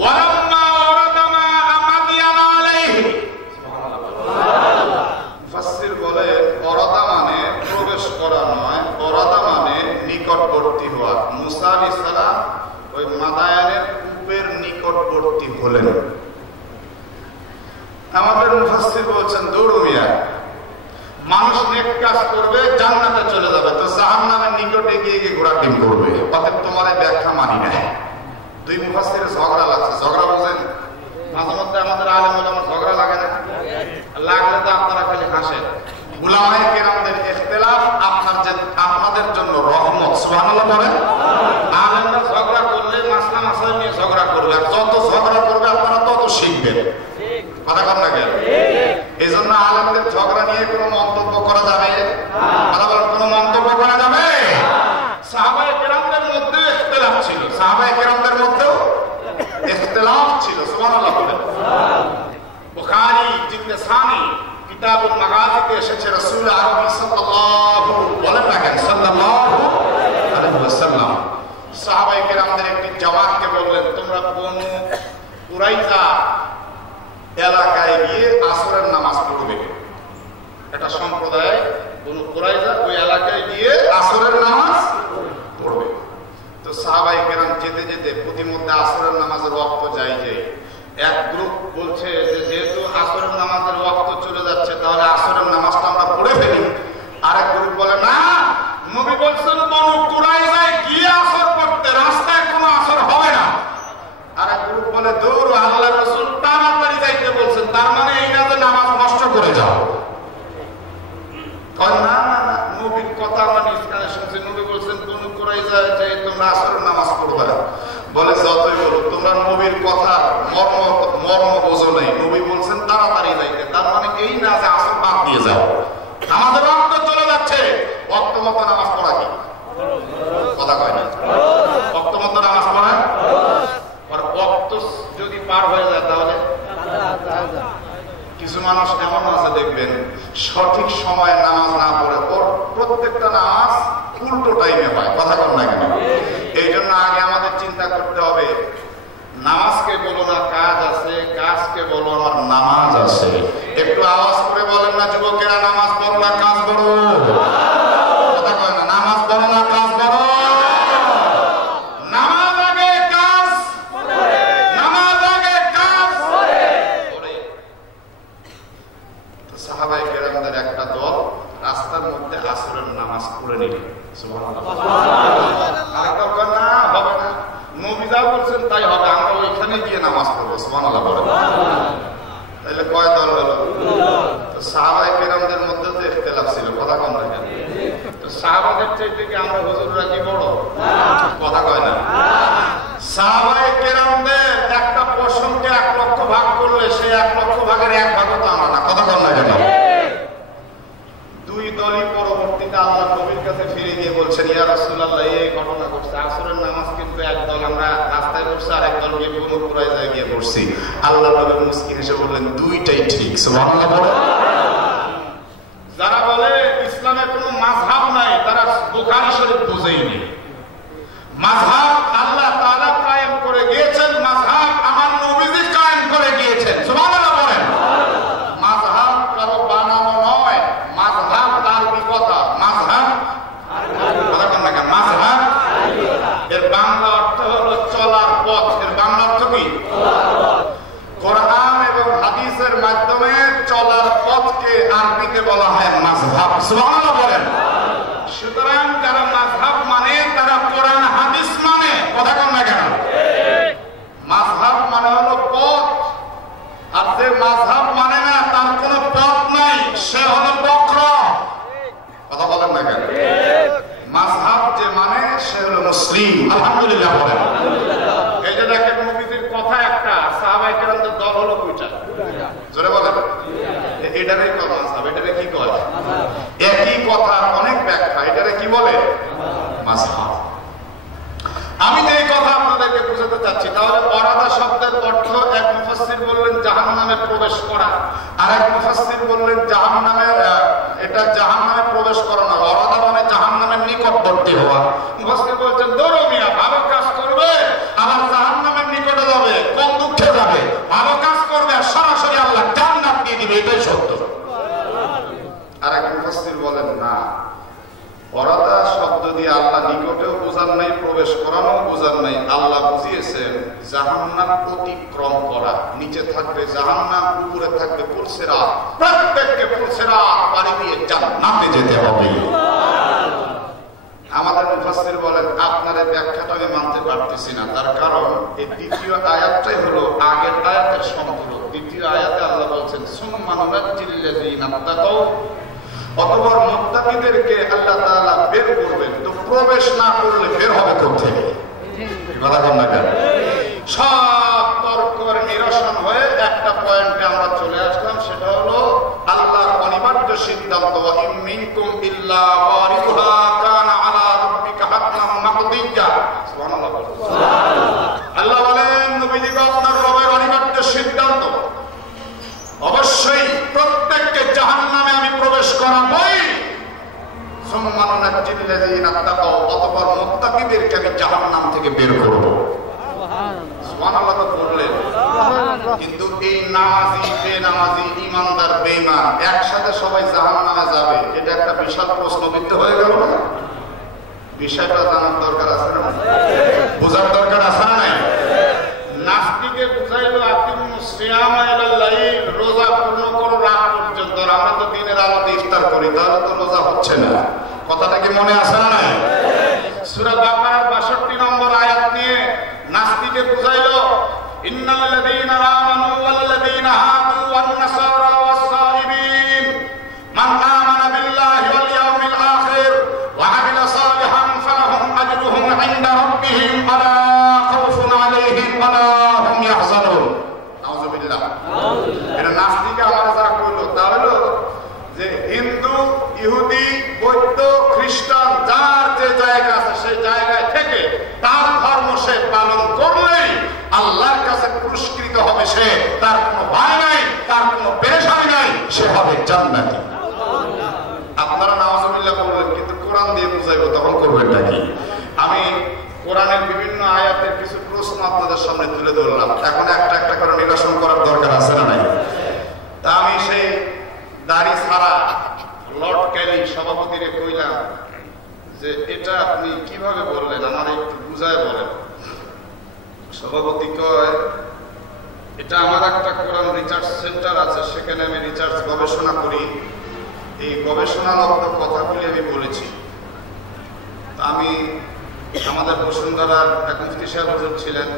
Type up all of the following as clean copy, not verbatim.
ওয়ালাম্মা ওয়ারাদা মা আমাদিয়ান আলাইহি মুফাসসির বলে ওরাদা মানে প্রবেশ করা নয়, ওরাদা মানে নিকটবর্তী হওয়া। মুসা আলাইহিস সালাম ওই মাদায়ানের কূপের নিকটবর্তী হলেন। আমাদের মুফাসসির বলছেন দৌড় মিয়া, মানুষ নেক কাজ করবে জান্নাতে চলে যাবে, তো জাহান্নামের নিকটে গিয়ে গিয়ে ঘোড়া ডিম করবে। অতএব তোমার এই ব্যাখ্যা মানি না। দুই মুফাসসিরের ঝগড়া লাগছে। ঝগড়া বুঝেন, মাঝে মধ্যে আমাদের আলেম ওলামার ঝগড়া লাগে না? লাগলে তো আপনারা খালি হাসেন। উলামায়ে কেরামদের ইখতিলাফ আপনাদের জন্য রহমত। সুবহানাল্লাহ বলেন। আলেমরা ঝগড়া করলে মাসলা মাসাইল নিয়ে ঝগড়া করবে, আর যত ঝগড়া করবে আপনারা তত শিখবেন। কথা কন না কেন? এই জন্য আলেমদের ঝগড়া নিয়ে কোনো মন্তব্য করা যাবে না, কোনো মন্তব্য করা যাবে। সাহাবায়ে কেরামদের মধ্যে ইখতিলাফ ছিল, সাহাবায়ে কেরামদের মধ্যেও ইখতিলাফ ছিল। সুবহানাল্লাহ বলেন। বুখারী জিলদে সানি কিতাবুল মাগাজিতে এসেছে রাসূল আরবি সাল্লাল্লাহু বলেন না কেন সাল্লাল্লাহু আলাইহি ওয়াসাল্লাম সাহাবায়ে কেরামদের একটি জামাতকে বললেন, তোমরা বনু কুরাইজা এলাকায় গিয়ে আসরের নামাজ পড়বে। একটা সম্প্রদায় বনু কুরাইজা ওই এলাকায় গিয়ে আসরের নামাজ পড়বে। তো সাহাবায়ে কেরাম যেতে যেতে প্রতিমধ্যে আসরের নামাজের ওয়াক্ত যায়। এক গ্রুপ বলছে যে যেহেতু আসরের নামাজের ওয়াক্ত চলে যাচ্ছে তাহলে আসরের নামাজটা আমরা পড়ে ফেলি। আরেক গ্রুপ বলে না, নবী বলছেন বনু কুরাইজায় গিয়ে আসর পড়তে, রাস্তায় কোনো আসর হবে না। আরেক গ্রুপ বলে দূর, আল্লাহর রাসূল তাড়াতাড়ি যাইতে বলছেন, তার মানে এই না যে নামাজ নষ্ট করে যাও। কয় না না না, নবীর কথা আমরা নিজ কানে শুনছি। নবী বলছেন বনু কুরাইজায় যে তোমরা আসরের নামাজ পড়বে। বলে যতই বলো তোমরা নবীর কথা মর্ম বোঝো নাই। নবী বলছেন তাড়াতাড়ি যাইতে, তার মানে এই না যে আসর বাদ দিয়ে যাও। আমাদের রক্ত চলে যাচ্ছে, রক্ত মতো নামাজ পড়া কি কথা কয় না? রক্ত মতো নামাজ পড়া, আর রক্ত যদি পার হয়ে যায় তাহলে কিছু মানুষ এমন আছে দেখবেন সঠিক সময়ে নামাজ না পড়ে ওর প্রত্যেকটা নামাজ উল্টো টাইমে হয়। কথা কন না কেন? এই জন্য আগে আমাদের চিন্তা করতে হবে, নামাজকে বলো না কাজ আছে, কাজকে বলো আমার নামাজ আছে। একটু আওয়াজ করে বলেন না যুবকেরা, নামাজ পড়ো না কাজ করো। কথা কয় না, নামাজ পড়ো না কাজ করো। নামাজ আগে কাজ, নামাজ আগে কাজ। সাহাবায়ে কেরামদের একটা দল রাস্তার মধ্যে আসরের নামাজ পড়ে নিল। সুবহানাল্লাহ। আরেকটা বলে না হবে না, নবী যা বলছেন তাই হবে, আমরা ওইখানে গিয়ে নামাজ পড়বো। সুবহানাল্লাহ বলেন। তাহলে কয় দল হলো? তো সাহাবায়ে কেরামদের মধ্যে তো ইখতিলাফ ছিল। কথা কম না কেন? তো সাহাবাদের চাইতে কি আমরা হুজুররা কি বড়? কথা কয় না। সাহাবায়ে কেরামদের একটা প্রসঙ্গে 1 লক্ষ ভাগ করলে সে 1 লক্ষ ভাগের 1 ভাগও তো আমরা না। কথা কম না কেন? দুই দলই পরবর্তীতে আল্লাহ নবীর কাছে ফিরে গিয়ে বলছেন, ইয়া রাসূলুল্লাহ এই ঘটনা ঘটছে, আসরের নামাজ কিন্তু এক দল আমরা রাস্তায় পড়ছি আর এক দল গিয়ে বনু কুরাইজায় গিয়ে পড়ছি। আল্লাহ নবী মুসকিন এসে বললেন দুইটাই ঠিক। সুবহানাল্লাহ বলেন। যারা বলে ইসলামে কোনো মাযহাব নাই তারা বুখারী শরীফ বুঝেইনি। মাযহাব আল্লাহ তাআলা কায়েম করে গিয়েছেন, মাযহাব আমার নবীজি কায়েম করে গিয়েছেন। সুবহানাল্লাহ বলেন। মাযহাব কারো বানানো নয়, মাযহাব তার কথা। মাযহাব কথা কোন না, মাযহাব এর বাংলা অর্থ হলো চলার পথ। এর বাংলা অর্থ কি? কোরআন এবং হাদিসের মাধ্যমে চলার পথকে আরবিতে বলা হয় মাযহাব। সুবহানাল্লাহ বলেন। সুতরাং যারা মাযহাব মানে তারা কোরআন হাদিস মানে। কথা কোন না কেন? মাযহাব মানে হলো পথ, আর যে মাযহাব মানে না তার কোনো পথ নাই, সে হলো বক্র। কথা বলেন না কেন? মাযহাব যে মানে সে হলো মুসলিম। আলহামদুলিল্লাহ বলেন। এই যে দেখেন নবীজির কথা একটা, সাহাবায়ে কেরামদের দল হলো কয়টা? জোরে বলেন। এটারে কি মাযহাব? এটারে কি কয়? একই কথা অনেক ব্যাখ্যা। এটারে কি বলে? মাযহাব। আমি যে এই কথা আপনাদেরকে বুঝাতে চাচ্ছি, তাহলে ওরাদা শব্দের অর্থ এক মুফাসসির বললেন জাহান্নামে প্রবেশ করা, আর এক মুফাসসির বললেন জাহান্নামের এটা জাহান্নামে প্রবেশ করা না, ওরাদা মানে জাহান্নামের নিকটবর্তী হওয়া। মুফাসসির বলছেন দৌড় মিয়া, ভালো কাজ করবে আবার জাহান্নামের নিকটে যাবে, কম জাহান্নাম অতিক্রম করা। নিচে থাকবে জাহান্নাম, উপরে থাকবে পুলসিরাত। প্রত্যেককে পুলসিরাত পাড়ি দিয়ে জান্নাতে যেতে হবে। আমাদের মুফাসসির বলেন আপনাদের ব্যাখ্যাটা আমি মানতে পারতেছি না, তার কারণ এই দ্বিতীয় আয়াতটাই হলো আগের আয়াতের সম্পূরক। দ্বিতীয় আয়াতে আল্লাহ বলছেন সুম্মা নুনাজ্জিল্লাযীনা তাকাউ, অতঃপর মুত্তাকিদেরকে আল্লাহ তাআলা বের করবেন। তো প্রবেশ না করলে বের হবে কোত্থেকে? বলা যাবে না কেন? সব তর্কের নিরসন হয়ে একটা পয়েন্টে আমরা চলে আসলাম, সেটা হলো আল্লাহর অনিবার্য সিদ্ধান্ত ওয়া ইন মিনকুম ইল্লা ওয়ারিদুহা কানা আলা রাব্বিকা হাতমান মাকদিয়্যা। সুবহানাল্লাহ। আল্লাহ বলেন নবীজি আপনার রবের অনিবার্য সিদ্ধান্ত, অবশ্যই প্রত্যেককে জাহান্নামে আমি প্রবেশ করাবই। সুম্মা নুনাজ্জিল্লাযীনা তাকাউ, অতঃপর মুত্তাকিদেরকে আমি জাহান্নাম থেকে বের করব। সুবহানাল্লাহ তো বললেন, কিন্তু এই নামাজি বেনামাজি ঈমানদার বেঈমান একসাথে সবাই জাহান্নামে যাবে, এটা একটা বিশাল প্রশ্নবিদ্ধ হয়ে গেল না? বিষয়টা জানার দরকার আছে না? বোঝার দরকার আছে না? নাই? নাস্তিকে বুঝাইলো আকিমুস সিয়ামা ইলাল লাইল, রোজা পূর্ণ করো রাত পর্যন্ত। আমরা তো দিনের আলোতে ইফতার করি, তাহলে তো রোজা হচ্ছে না। কথাটা কি মনে আছে না? নাই? সূরা বাকারার 62 নম্বর আয়াত নিয়ে নাস্তিকে বুঝাইলো ইন্নাল্লাযীনা আমানু ওয়াল্লাযীনা হাদু ওয়ান নাসারা ওয়াস-সাইবিন মান আমানা বিল্লাহি ওয়াল ইয়াউমিল আখির ওয়া আমিলা সালিহান ফালাহুম আজরুহুম ইনদা রাব্বিহিম ওয়ালা খাউফুন আলাইহিম ওয়ালা হুম ইয়াহজানুন। নাউযুবিল্লাহ। এটা নাস্তিকে আমরা যা কইলো তা হলো যে হিন্দু, ইহুদি, বৌদ্ধ, খ্রিস্টান যার যে জায়গা আছে সেই জায়গায় থেকে তার ধর্ম সে পালন করলেই আল্লাহর কাছে পুরস্কৃত হবে সে। তার কোনো ভয় নাই, তার কোনো পেরেশানি নাই, সে হবে জান্নাতি। আপনারা নাউযুবিল্লাহ বলবেন, কিন্তু কোরআন দিয়ে বুঝাইবো তখন করবেন নাকি? আমি কোরআনের বিভিন্ন আয়াতের কিছু প্রশ্ন আপনাদের সামনে তুলে ধরলাম, এখন একটা একটা করে নিরসন করার দরকার আছে না? নাই? তা আমি সেই দাড়ি ছাড়া লর্ড ক্যালি সভাপতিরে কইলাম যে এটা আপনি কিভাবে বললেন, আমার একটু বুঝায় বলেন। সভাপতি কয় এটা আমার একটা কোরআন রিসার্চ সেন্টার আছে, সেখানে আমি রিসার্চ গবেষণা করি, এই গবেষণালব্ধ কথাগুলি আমি বলেছি। আমি আমাদের বসুন্ধরার এক মুফতি সাহেব হুজুর ছিলেন,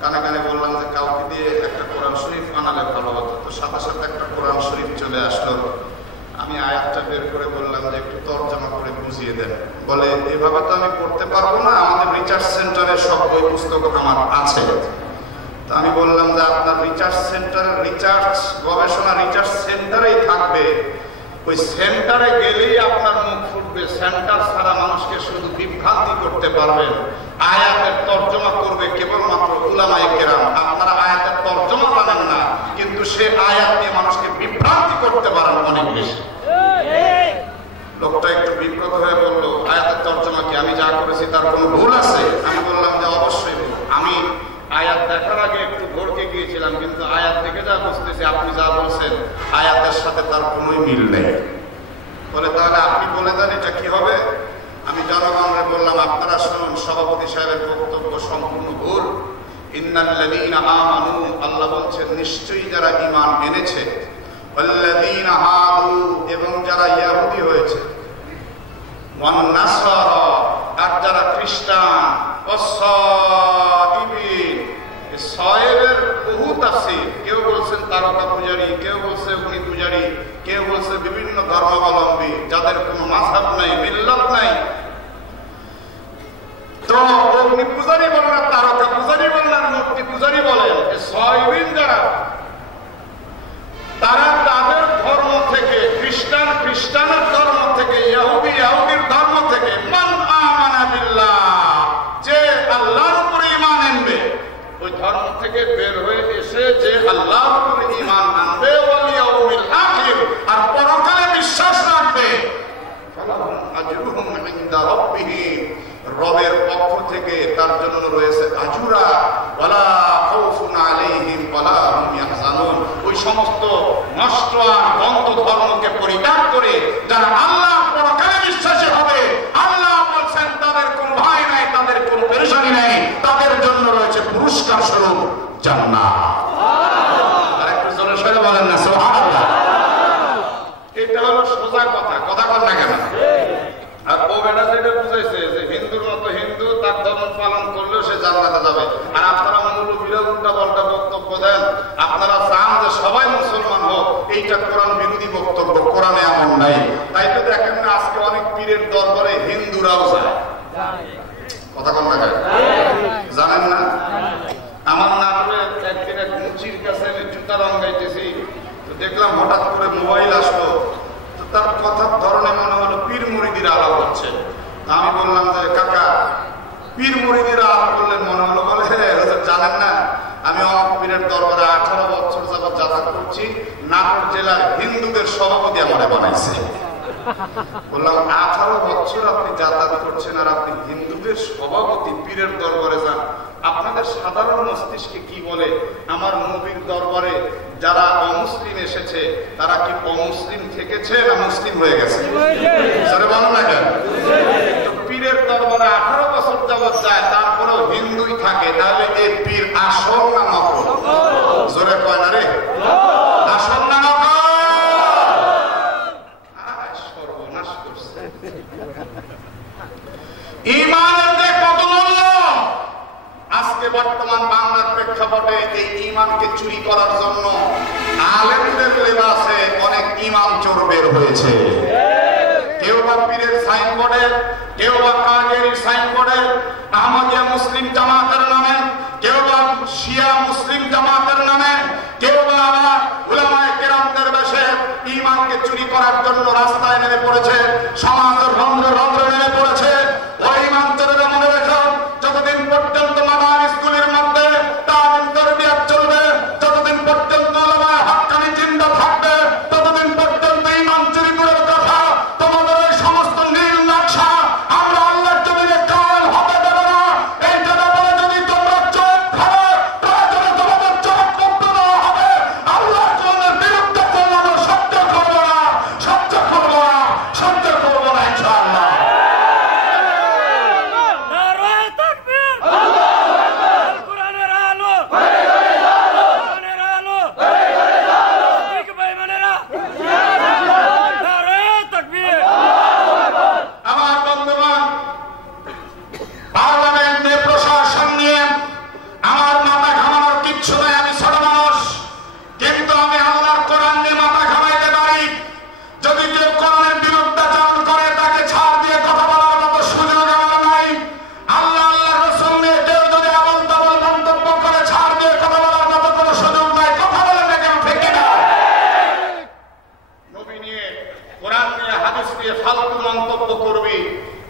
কানে কানে বললাম যে কাউকে দিয়ে একটা কোরআন শরীফ বানালে ভালো হতো। তো সাথে সাথে একটা কোরআন শরীফ চলে আসলো। আমি আয়াতটা বের করে বললাম যে একটু তর্জমা করে বুঝিয়ে দেন। বলে এভাবে তো আমি পড়তে পারবো না, আমাদের রিসার্চ সেন্টারে সব বই পুস্তক আমার আছে। তো আমি বললাম যে আপনার রিসার্চ সেন্টারের রিসার্চ গবেষণা রিসার্চ সেন্টারেই থাকবে, ওই সেন্টারে গেলেই আপনার মুখ ফুটবে। সেন্টার ছাড়া মানুষকে শুধু বিভ্রান্তি করতে পারবেন। আয়াতের তর্জমা করবে কেবলমাত্র উলামায়ে কেরাম। আপনারা আয়াতের তর্জমা জানেন না, কিন্তু সে আয়াত নিয়ে মানুষকে বিভ্রান্তি করতে পারেন অনেক বেশি। লোকটা একটু বিব্রত হয়ে বলল আয়াতের তর্জমা কি আমি যা করেছি তার কোনো ভুল আছে? আমি বললাম যে অবশ্যই ভুল। আমি আয়াত দেখার আগে একটু ভরকে গিয়েছিলাম, কিন্তু আয়াত দেখে যা বুঝতেছি আপনি যা বলছেন আয়াতের সাথে তার কোনো মিল নেই। বলে তাহলে আপনি বলে দেন এটা কি হবে? আমি জনগণকে বললাম আপনারা শুনুন, সভাপতি সাহেবের বক্তব্য সম্পূর্ণ ভুল। ইন্নাল্লাযীনা আমানু, আল্লাহ বলছেন নিশ্চয়ই যারা ঈমান এনেছে, ওয়াল্লাযীনা হাদু, এবং যারা ইহুদি হয়েছে, ওয়ান নাসারা, আর যারা খ্রিস্টান, ওয়াস-সাইবিন। সায়েবের বহু তাফসীর, কেউ বলছেন তারকা পূজারী, কেউ বলছে অগ্নি পূজারী, কেউ বলছে বিভিন্ন ধর্মাবলম্বী যাদের কোনো মাযহাব নাই, মিল্লাত নাই। তো অগ্নি পূজারী বলেন, তারকা পূজারী বলেন, মূর্তি পূজারী বলেন, সায়েবিন যারা, তারা তাদের ধর্ম থেকে, খ্রিস্টান খ্রিস্টানের ধর্ম থেকে, ইহুদি ইহুদির ধর্ম থেকে, মান আমানা বিল্লাহ, যে আল্লাহর উপরে ঈমান আনবে, ওই ধর্ম থেকে বের হয়ে এসে যে আল্লাহর উপরে ঈমান আনবে, ওয়াল ইয়াউমিল আখির, আর পরকালে বিশ্বাস রাখবে, ফালাহুম আজরুহুম ইনদা রাব্বিহিম, রবের পক্ষ থেকে তার জন্য রয়েছে আজুরা, ওয়ালা খাউফুন আলাইহিম ওয়ালা হুম ইয়াহজানুন। ওই সমস্ত নষ্ট আর বন্ধ ধর্মকে পরিত্যাগ করে যারা আল্লাহর পরকালে বিশ্বাসী হবে, আল্লাহ বলছেন তাদের কোনো ভয় নাই, তাদের কোনো পেরেশানি নাই, তাদের জন্য রয়েছে জান্নাত। আর একটু জোরে সরে বলেন না সুবহানাল্লাহ। এটা হলো সোজা কথা, কথা বল না কেন? আর ও বেটা যেটা বুঝাইছে যে হিন্দুর মতো হিন্দু, তার ধর্ম পালন করলেও সে জান্নাতে যাবে। আর আপনারা মৌলবীরা উল্টা-পাল্টা বক্তব্য দেন। আপনারা চান যে সবাই মুসলমান হোক, এইটা কোরআন বিরোধী বক্তব্য, কোরআনে এমন নাই। তাই তো দেখেন না আজকে অনেক পীরের দরবারে হিন্দুরাও যায়, কথা বল না কেন? জানেন না? আমার নাটকে একদিন এক মুচির কাছে আমি জুতা রঙাইতেছি, তো দেখলাম হঠাৎ করে মোবাইল আসলো, তো তার কথার ধরনে মনে হলো পীর মুরিদিরা আলাপ হচ্ছে। আমি বললাম যে কাকা পীর মুরিদিরা আলাপ করলেন মনে হলো, বলে জানেন না আমি অনেক পীরের দরবারে 18 বছর যাবত যাতায়াত করছি, নাটোর জেলার হিন্দুদের সভাপতি আমারে বানাইছে। বললাম 18 বছর আপনি যাতায়াত করছেন আর আপনি হিন্দুদের সভাপতি, পীরের দরবারে যান, আপনাদের সাধারণ মস্তিষ্কে কি বলে? আমার নবীর দরবারে যারা অমুসলিম এসেছে তারা কি অমুসলিম থেকেছে না মুসলিম হয়ে গেছে? সেটা বলো না কেন? তো পীরের দরবারে 18 বছর যাবত যায়, তারপরেও হিন্দুই থাকে, তাহলে এই পীর আসল না নকল? জোরে কয় না রে, আসল না নকল? সর্বনাশ করছে। ঈমানের যে কত মূল্য আজকে বর্তমান বাংলার প্রেক্ষাপটে, এই ঈমানকে চুরি করার জন্য আলেমদের লেবাসে অনেক ঈমান চোর বের হয়েছে। কেউ বা পীরের সাইনবোর্ডে, কেউ বা কাদেরীর সাইনবোর্ডে আহমদিয়া মুসলিম জামাতের নামে, কেউ বা শিয়া মুসলিম জামাতের নামে, কেউ বা উলামায়ে কেরামদের বেশে ঈমানকে চুরি করার জন্য রাস্তায় নেমে পড়েছে, সমাজের রন্ধ্রে রন্ধ্রে নেমে পড়েছে। ওই ঈমান চোরেরা মনে রেখো, যতদিন পর্যন্ত মাদার স্কুলের মধ্যে তালিম তারবিয়াত চলবে, যতদিন পর্যন্ত উলামায়ে হক্কানি জিন্দা থাকবে, ততদিন পর্যন্ত ঈমান চুরি করার কথা, তোমাদের এই সমস্ত নীল নকশা আমরা আল্লাহর জমিনে কায়েম হতে দেব না। এই কথা বলে যদি তোমরা চোখ খোলো, প্রয়োজনে তোমাদের চোখ মুক্ত দেওয়া হবে। আল্লাহর জমিনের বিরুদ্ধে কোনো আমরা সহ্য করব না, সহ্য করব না, সহ্য করব না ইনশাআল্লাহ। আমার বন্ধুগণ, পার্লামেন্ট নিয়ে, প্রশাসন নিয়ে আমার মাথা ঘামানোর কিচ্ছু নাই। আমি ছোট মানুষ, কিন্তু আমি আল্লাহর কোরআন নিয়ে মাথা ঘামাইতে পারি। যদি কেউ কোরআনের বিরুদ্ধাচরণ করে তাকে ছাড় দিয়ে কথা বলার মতো সুযোগ আমার নাই। আল্লাহ আল্লাহর রাসূল নিয়ে কেউ যদি আবল তাবল মন্তব্য করে ছাড় দিয়ে কথা বলার মতো কোনো সুযোগ নাই। কথা বলে না কেন? ঠিক না? নবী নিয়ে, কোরআন নিয়ে, হাদিস নিয়ে ফালতু মন্তব্য করবি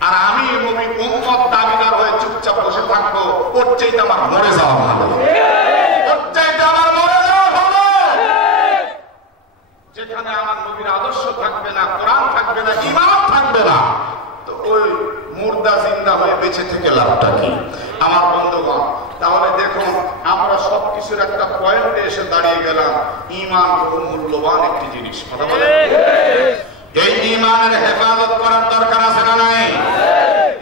আর আমি নবী উম্মত দাবিদার হয়ে চুপচাপ বসে থাকবো, ওর চাইতে আমার মরে যাওয়া ভালো। ওর চাইতে আমার মরে যাওয়া ভালো। যেখানে আমার নবীর আদর্শ থাকবে না, কোরআন থাকবে না, ঈমান থাকবে না, তো ওই মুর্দা জিন্দা হয়ে বেঁচে থেকে লাভটা কি? আমার বন্ধুগণ, তাহলে দেখুন আমরা সবকিছুর একটা পয়েন্টে এসে দাঁড়িয়ে গেলাম। ঈমান খুব মূল্যবান একটি জিনিস, কথা বলে। এই ঈমানের হেফাজত করার দরকার আছে না নাই?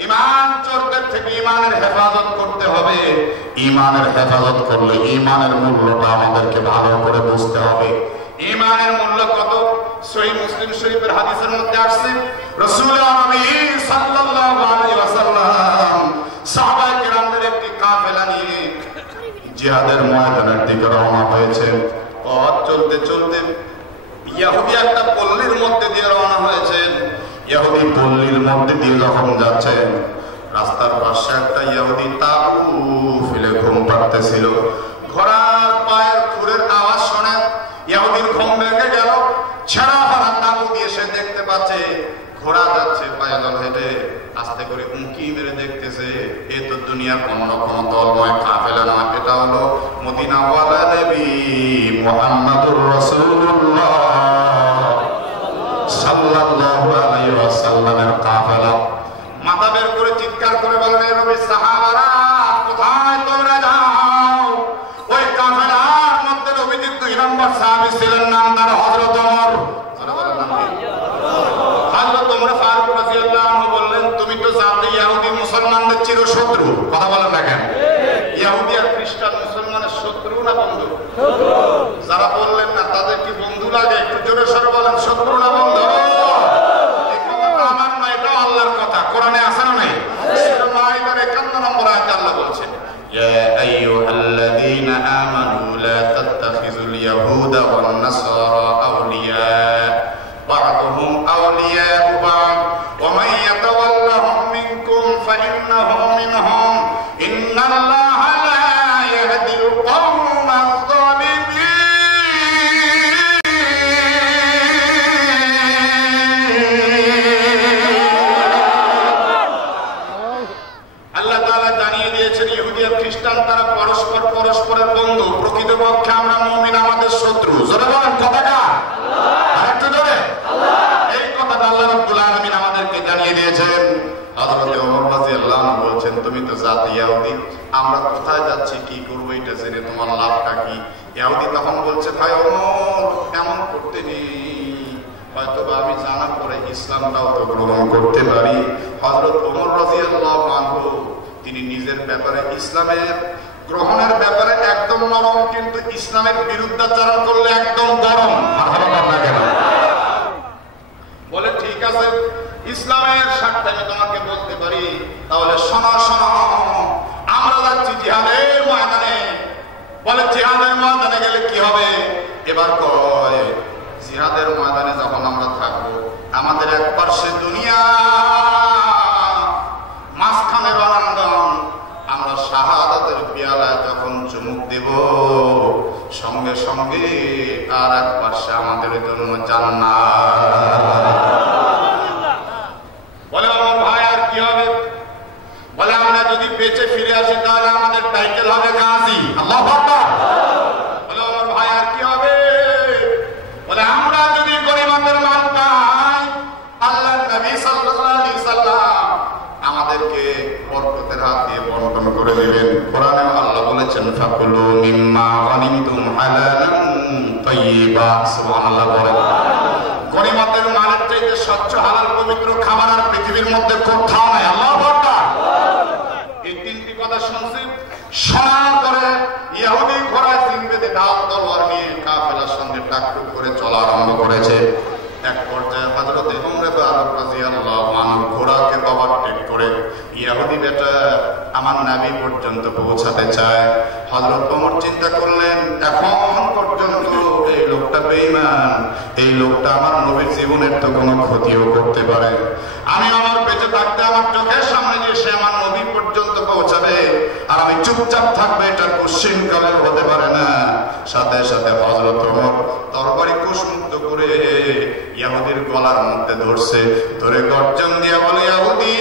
ঈমান চোরদের থেকে ঈমানের হেফাজত করতে হবে। ঈমানের হেফাজত করলে ঈমানের মূল্যটা আমাদেরকে ভালো করে বুঝতে হবে। ঈমানের মূল্য কত? সহিহ মুসলিম শরীফের হাদিসের মধ্যে আসছে, রাসূল নবী সাল্লাল্লাহু আলাইহি ওয়াসাল্লাম সাহাবায়ে কেরামদের একটি কাফেলা নিয়ে জিহাদের ময়দানের দিকে রওনা হয়েছে। পথ চলতে চলতে ইহুদি একটা পল্লীর মধ্যে দিয়ে রওনা হয়েছে। ইহুদি পল্লীর মধ্যে দিয়ে যখন যাচ্ছে, রাস্তার পাশে একটা ইহুদি তাবু ফেলে ঘুম পাড়তেছিল। ঘোড়ার পায়ের খুরের আওয়াজ শুনে ইহুদির ঘুম ভেঙে গেল। ছেঁড়া হারা তাবু দিয়ে সে দেখতে পাচ্ছে ঘোড়া যাচ্ছে পায়দল হেঁটে, আস্তে করে উঁকি মেরে দেখতেছে এ তো দুনিয়ার কোন রকম দলময় কাফেলা নয়, এটা হলো মদিনাওয়ালা নবী মুহাম্মদুর রাসূলুল্লাহ সাল্লাল্লাহু আলাইহি ওয়াসাল্লামের কাফেলা। মাথা বের করে চিৎকার করে বললেন, নবী সাহাবারা কোথায় তোমরা যাও? ওই কাফেলার মধ্যে নবীজির 2 নম্বর সাহাবী ছিলেন, নাম তার হযরত ওমর। হযরত ওমর ফারুক রাদিয়াল্লাহু আনহু বললেন, তুমি তো জাতি ইহুদি মুসলমানদের চিরশত্রু, কথা বলেন না কেন? ইহুদি আর খ্রিস্টান মুসলমানের শত্রু না বন্ধু? যারা বললেন না তাদের কি বন্ধু লাগে একটু জোরে সরে বলেন, শত্রু না বন্ধু? এই কথাটা আমার নয়, এটা আল্লাহর কথা, কোরআনে আছে না নাই? সূরা মাইদার 51 নম্বর আয়াতে আল্লাহ বলছেন, ইয়া আইয়ুহাল্লাযীনা আমানু লা তাত্তাখিযুল ইয়াহুদা ওয়ান নাসারা আউলিয়া বা'দুহুম আউলিয়াউ বা'দ ওয়া মান ইয়াতাওয়াল্লাহুম মিনকুম ফাইন্নাহু মিনহুম ইন্নাল্লাহা লা ইয়াহদিল কওমাজ যালিমিন। আল্লাহ তাআলা জানিয়ে দিয়েছেন ইহুদি আর খ্রিস্টান তারা পরস্পরের বন্ধু, প্রকৃতপক্ষে আমরা মুমিন আমাদের শত্রু। জোরে বলেন কথাটা, আরেকটু জোরে। এই কথাটা আল্লাহ রাব্বুল আলামিন আমাদেরকে জানিয়ে দিয়েছেন। হযরত ওমর রাদিয়াল্লাহু আনহু বলছেন, তুমি তো জাতি ইহুদি, আমরা কোথায় যাচ্ছি কি করব এটা জেনে তোমার লাভটা কি? ইহুদি তখন বলছে, ভাই ওমর এমন করতে নেই, হয়তো আমি জানার পরে ইসলামটাও তো গ্রহণ করতে পারি। হযরত ওমর রাদিয়াল্লাহু আনহু তিনি নিজের ব্যাপারে ইসলামের গ্রহণের ব্যাপারে একদম নরম, কিন্তু ইসলামের বিরুদ্ধাচরণ করলে একদম গরম। বলে ঠিক আছে, ইসলামের স্বার্থে আমি তোমাকে বলতে পারি, তাহলে শোনো শোনো, আমরা যাচ্ছি জিহাদের ময়দানে। বলে জিহাদের ময়দানে গেলে কি হবে? এবার কয় জিহাদের ময়দানে যখন আমরা থাকবো, আমাদের এক পার্শ্বে দুনিয়া, মাঝখানে রণাঙ্গন, আমরা শাহাদাতের পেয়ালায় যখন চুমুক দেব, সঙ্গে সঙ্গে আর এক পার্শ্বে আমাদের জন্য জান্নাত। বলে আমার ভাই আর কি হবে? বলে আমরা যদি বেঁচে ফিরে আসি তাহলে আমাদের টাইটেল হবে গাজী। আল্লাহু আকবার। বলে আমার ভাই আর কি হবে? বলে আমরা যদি গনিমতের মাল পাই, আল্লাহর নবী সাল্লাল্লাহু আলাইহি সাল্লাম আমাদেরকে বরকতের হাত দিয়ে বন্টন করে দিবেন। কোরআনে আল্লাহ বলেছেন, ফাকুলু মিম্মা গানিমতুম হালালান তাইয়্যিবা। সুবহানাল্লাহ। বলেন গনিমতের মালের চাইতে স্বচ্ছ হালাল পবিত্র খাবার আর পৃথিবীর মধ্যে কোথাও নাই। আল্লাহু আকবার। এই তিনটি কথা শুনছি, শোনার পরে ইহুদি ঘোড়ায় সিং বেঁধে ঢাল তলোয়ার নিয়ে কাফেলার সঙ্গে টাকটুক করে চলা আরম্ভ করেছে। এক পর্যায়ে হযরত ওমর রাদিয়াল্লাহু আনহু ঘোড়াকে ওভারটেক করে ইহুদি বেটা আমার নবী পর্যন্ত পৌঁছাতে চায়। হযরত ওমর চিন্তা করলেন, এখন পর্যন্ত এই লোকটা বেঈমান, এই লোকটা আমার নবীর জীবনের তো কোনো ক্ষতিও করতে পারে। আমি আমার বেঁচে থাকতে আমার চোখের সামনে যে সে আমার নবী পর্যন্ত পৌঁছাবে আর আমি চুপচাপ থাকবে, এটা কোশ্চিন কালে হতে পারে না। সাথে সাথে হযরত ওমর তরবারি কুশমুক্ত করে ইহুদির গলার মধ্যে ধরছে, ধরে গর্জন দিয়ে বলে, ইহুদি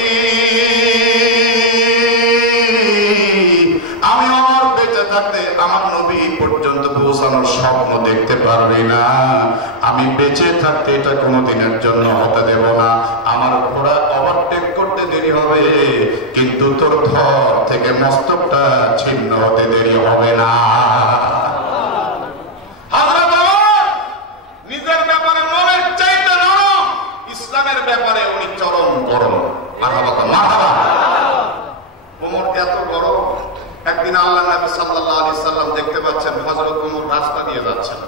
আমি আমার বেঁচে থাকতে আমার নবী পর্যন্ত পৌঁছানোর স্বপ্ন দেখতে পারবি না। আমি বেঁচে থাকতে এটা কোনোদিনের জন্য হতে দেব না। আমার ঘোড়া ওভারটেক করতে দেরি হবে, কিন্তু তোর ধর থেকে মস্তকটা ছিন্ন হতে দেরি হবে না। নিজের ব্যাপারে মনের চাইতে নরম, ইসলামের ব্যাপারে উনি চরম গরম। মারহাবা। ওমর এত গরম, একদিন আল্লাহ নবী সাল্লাল্লাহু আলাইহি সাল্লাম দেখতে পাচ্ছেন হযরত ওমর রাস্তা দিয়ে যাচ্ছেন।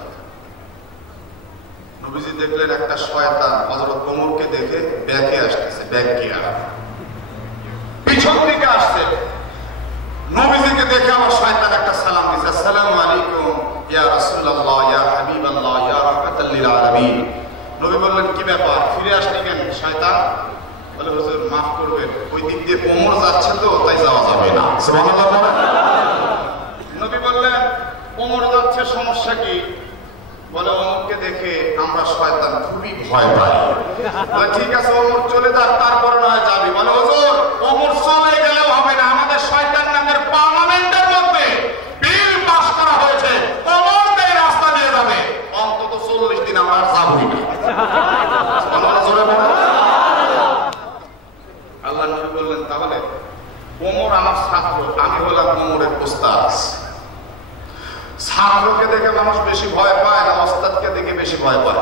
নবীজি দেখলেন একটা শয়তান হযরত ওমরকে দেখে ব্যাকে আসতেছে, ব্যাক গিয়ার পিছন দিকে আসছে। নবীজিকে দেখে আমার শয়তান একটা সালাম দিয়েছে, আসসালামু আলাইকুম ইয়া রাসূলুল্লাহ ইয়া হাবিবাল্লাহ ইয়া রাহমাতাল লিল আলামিন। নবী বললেন, কি ব্যাপার, ফিরে আসলি কেন? শয়তান বলে, হুজুর মাফ করবেন, ওই দিক দিয়ে ওমর যাচ্ছে তো তাই যাওয়া যাবে না। সুবহানাল্লাহ। নবী বললেন, ওমর যাচ্ছে, সমস্যা কি? বলে, ওমরকে দেখে আমরা শয়তান খুবই ভয় পাই। বলে, ঠিক আছে ওমর চলে যাক, তারপর নয় যাবি। বলে, হুজুর ওমর চলে গেলেও হবে না, আমাদের শয়তান নামের পার্লামেন্টের মধ্যে বিল পাস করা হয়েছে, ওমর এই রাস্তা দিয়ে যাবে, অন্তত 40 দিন আমরা যাবই না। আল্লাহ নবী বললেন, তাহলে ওমর আমার ছাত্র, আমি হলাম ওমরের ওস্তাদ। ছাত্রকে দেখে মানুষ বেশি ভয় পায় না ওস্তাদকে দেখে বেশি ভয় পায়?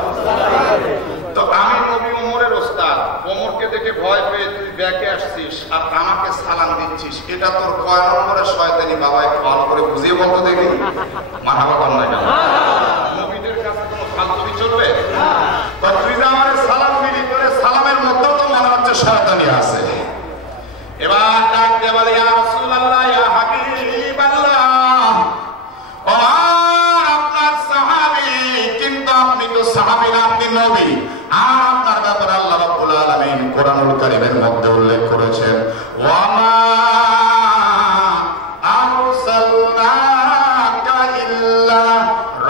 তো আমি নবী ওমরের ওস্তাদ, ওমরকে দেখে ভয় পেয়ে তুই ব্যাকে আসছিস আর আমাকে সালাম দিচ্ছিস, এটা তোর কয় নম্বরের শয়তানি বাবা? একটু ভালো করে বুঝিয়ে বলতো দেখি। মারহাবা বল না, নবীদের কাছে কোনো ফালতুমি চলবে? তুই যে আমার সালাম দিলি, করে সালামের মধ্যেও তো মনে হচ্ছে শয়তানি আছে। এবার ডাক দিয়ে বলে, ইয়া রাসূলুল্লাহ, ইয়া হাবিবাল্লাহ, ও আপনার সাহাবী, কিন্তু আপনি তো সাহাবী না, আপনি নবী। আর আপনার ব্যাপারে আল্লাহ রাব্বুল আলামিন কোরআনুল কারীমের মধ্যে উল্লেখ করেছেন, ওয়া মা আরসালনাকা ইল্লা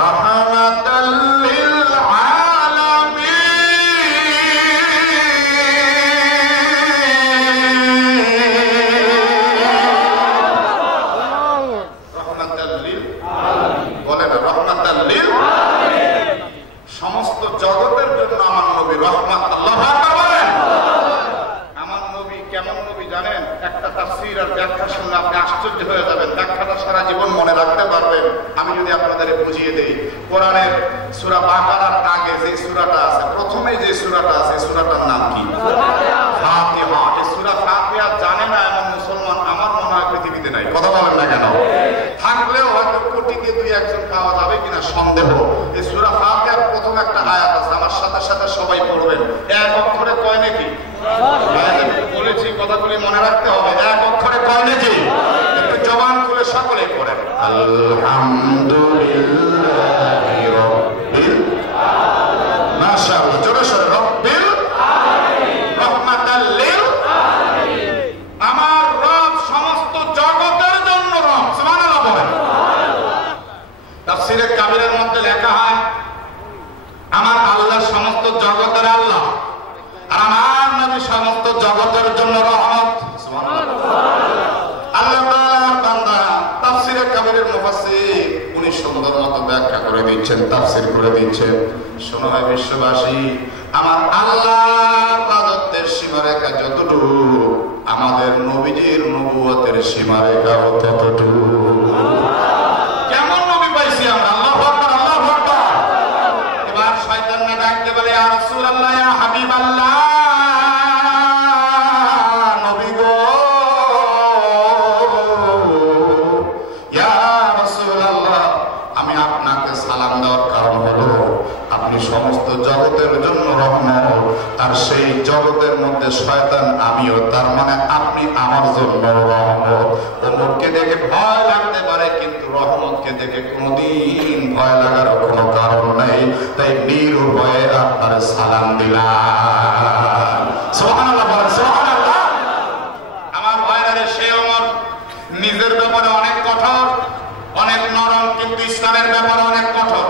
রাহমাতাল লিল সমস্ত জগতের জন্য আমার নবী রহমত। আল্লাহু আকবার বলেন। আমার নবী কেমন নবী জানেন? একটা তাফসীর আর ব্যাখ্যা শুনলে আপনি আশ্চর্য হয়ে যাবেন, ব্যাখ্যাটা সারা জীবন মনে রাখতে পারবেন। আমি যদি আপনাদের বুঝিয়ে দেই, কোরআনের সূরা বাকারার আগে যে সূরাটা আছে, প্রথমে যে সূরাটা আছে, সূরাটার নাম কি? ফাতিহা। এই সূরা ফাতিহা জানে না এমন মুসলমান আমার মনে হয় পৃথিবীতে নাই। কথা বলেন না কেন? থাকলেও হয়তো কোটিতে দুই একজন পাওয়া যাবে কিনা সন্দেহ। এই সূরা ফাতিহার প্রথম একটা আয়াত আছে, আমার সাথে সাথে সবাই পড়বেন। এক অক্ষরে কয় নাকি? বলেছি, কথাগুলি মনে রাখতে হবে। এক অক্ষরে কয় নাকি? একটু জবান খুলে সকলে পড়েন। আলহামদুলিল্লাহি রাব্বিল আলামিন। মাশাআল্লাহ, জোরে সোরে রাব্বিল আলামিন, রহমাতাল লিল আলামিন। আমার রব সমস্ত জগতের জন্য রব। সুবহানাল্লাহ বলেন। তাফসীরে কাবীরের মধ্যে লেখা হয়, আমার আল্লাহ সমস্ত জগতের আল্লাহ, আর আমার নবী সমস্ত জগতের জন্য রহমত। সুবহানাল্লাহ। আল্লাহ তাআলার বান্দা তাফসীরে কাবীরের মুফাসসির উনি সুন্দর মতো ব্যাখ্যা করে দিচ্ছেন, তাফসীর করে দিচ্ছেন। শোনো হে বিশ্ববাসী, আমার আল্লাহর রাজত্বের সীমারেখা যতটুকু, আমাদের নবীজির নবুয়তের সীমারেখাও ততটুকু। কেমন নবী পাইছি আমরা? আল্লাহু আকবার, আল্লাহু আকবার। এবার শয়তান না ডাকতে বলে, ইয়া রাসূলুল্লাহ, ইয়া হাবিবাল্লাহ, নবী গো, ইয়া রাসূলুল্লাহ, আমি আপনাকে সালাম দেওয়ার কারণ হলো আপনি সমস্ত জগতের জন্য রহমত, আর সেই জগতের মধ্যে শয়তান আমিও, তার মানে আপনি আমার জন্য রহমত। ওমরকে দেখে ভয় লাগতে পারে, কিন্তু রহমতকে দেখে কোনদিন ভয় লাগার কোনো কারণ নেই, তাই নির্ভয়ে আপনার সালাম দিলাম। সুবহানাল্লাহ বলেন, সুবহানাল্লাহ। আমার ভাইরা, সে ওমর নিজের ব্যাপারে অনেক কঠোর, অনেক নরম, কিন্তু ইসলামের ব্যাপারে অনেক কঠোর।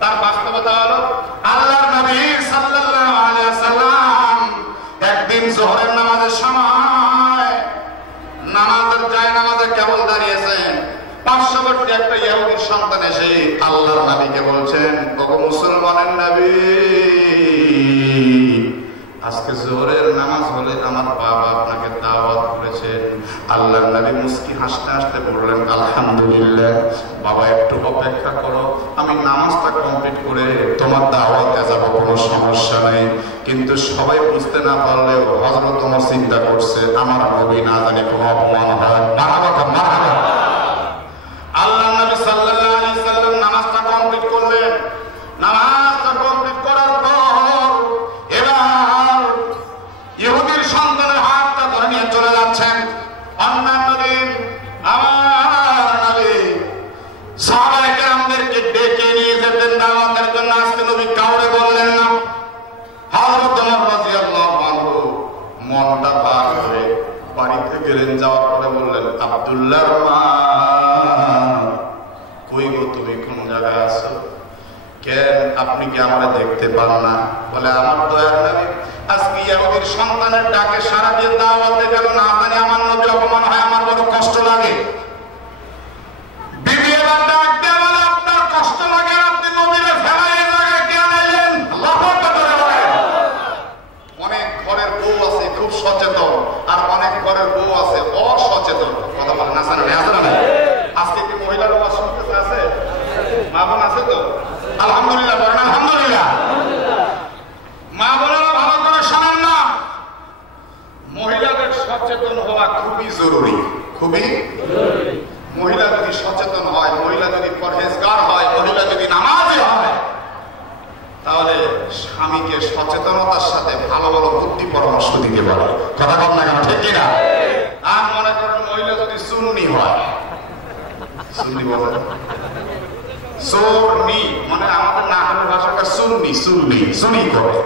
তার বাস্তবতা হলো, আল্লাহর নবী সাল্লাল্লাহু আলাইহি ওয়াসাল্লাম একদিন যোহরের নামাজের সময় নামাজের জায়নামাজে কেবল দাঁড়িয়েছেন, পার্শ্ববর্তী একটা ইহুদির সন্তান এসে আল্লাহর নবীকে বলছেন, ওগো মুসলমানের নবী, আজকে যোহরের নামাজ হলে আমার বাবা আপনাকে দাওয়াত করেছেন। আল্লাহর নবী মুস্কি হাসতে হাসতে বললেন, আলহামদুলিল্লাহ বাবা, একটু অপেক্ষা করো, আমি নামাজটা কমপ্লিট করে তোমার দাওয়াতে যাব, কোনো সমস্যা নেই। কিন্তু সবাই বুঝতে না পারলেও হযরত ওমর চিন্তা করছে, আমার নবী না জানি কোনো অপমান হয়। মারহাবা, মারহাবা। আল্লাহর নবী সাল্লাল্লাহু আলাইহি সাল্লাম নামাজটা কমপ্লিট করলেন। নামাজটা কমপ্লিট করার পর এবার ইহুদির সন্তানের হাতটা ধরে নিয়ে চলে যাচ্ছেন। অন্যান্য দিন আমার নবী সাহাবায়ে কেরামদেরকে ডেকে নিয়ে যেতেন দাওয়াতের জন্য, আজকে নবী কাউরে বললেন না। হযরত ওমর রাদিয়াল্লাহু আনহু মনটা ভার করে বাড়িতে গেলেন, যাওয়ার পরে বললেন, আব্দুল্লাহর মা, কই গো, তুমি কোন জায়গায় আছো? কেন, আপনি কি আমারে দেখতে পান না? বলে, আমার দয়ার নবী আজকে ইহুদির সন্তানের ডাকে সাড়া দিয়ে দাওয়াতে গেল না, জানি আমার নবী অপমান হয়, আমার বড় কষ্ট লাগে। বিবি এবার ডাক দিয়ে বলে, আপনার কষ্ট লাগে, আপনি নবীরে ফেলাই এই জায়গায় কেন আইলেন? আল্লাহু আকবার বলেন। অনেক ঘরের বউ আছে খুব সচেতন, আর অনেক ঘরের বউ আছে অসচেতন। কথা বলেন না, জানেন না? আজকে কি মহিলার ওয়াজ শুনতে আছে? মা বোন আছে তো? আলহামদুলিল্লাহ বলেন, আলহামদুলিল্লাহ। মা বোনেরা ভালো করে শোনেন না, খুবই মহিলা যদি সচেতন হয়, মহিলা যদি পরহেজগার হয়, মহিলা যদি নামাজি হয়, তাহলে স্বামীকে সচেতনতার সাথে ভালো ভালো বুদ্ধি পরামর্শ দিতে পারে। কথা বল না কেন, ঠিক কিনা? আর মনে করেন মহিলা যদি সুন্নি হয়, সুন্নি বলে সুন্নি মানে আমাদের নাহারের ভাষাটা সুন্নি, সুন্নি সুনি করে,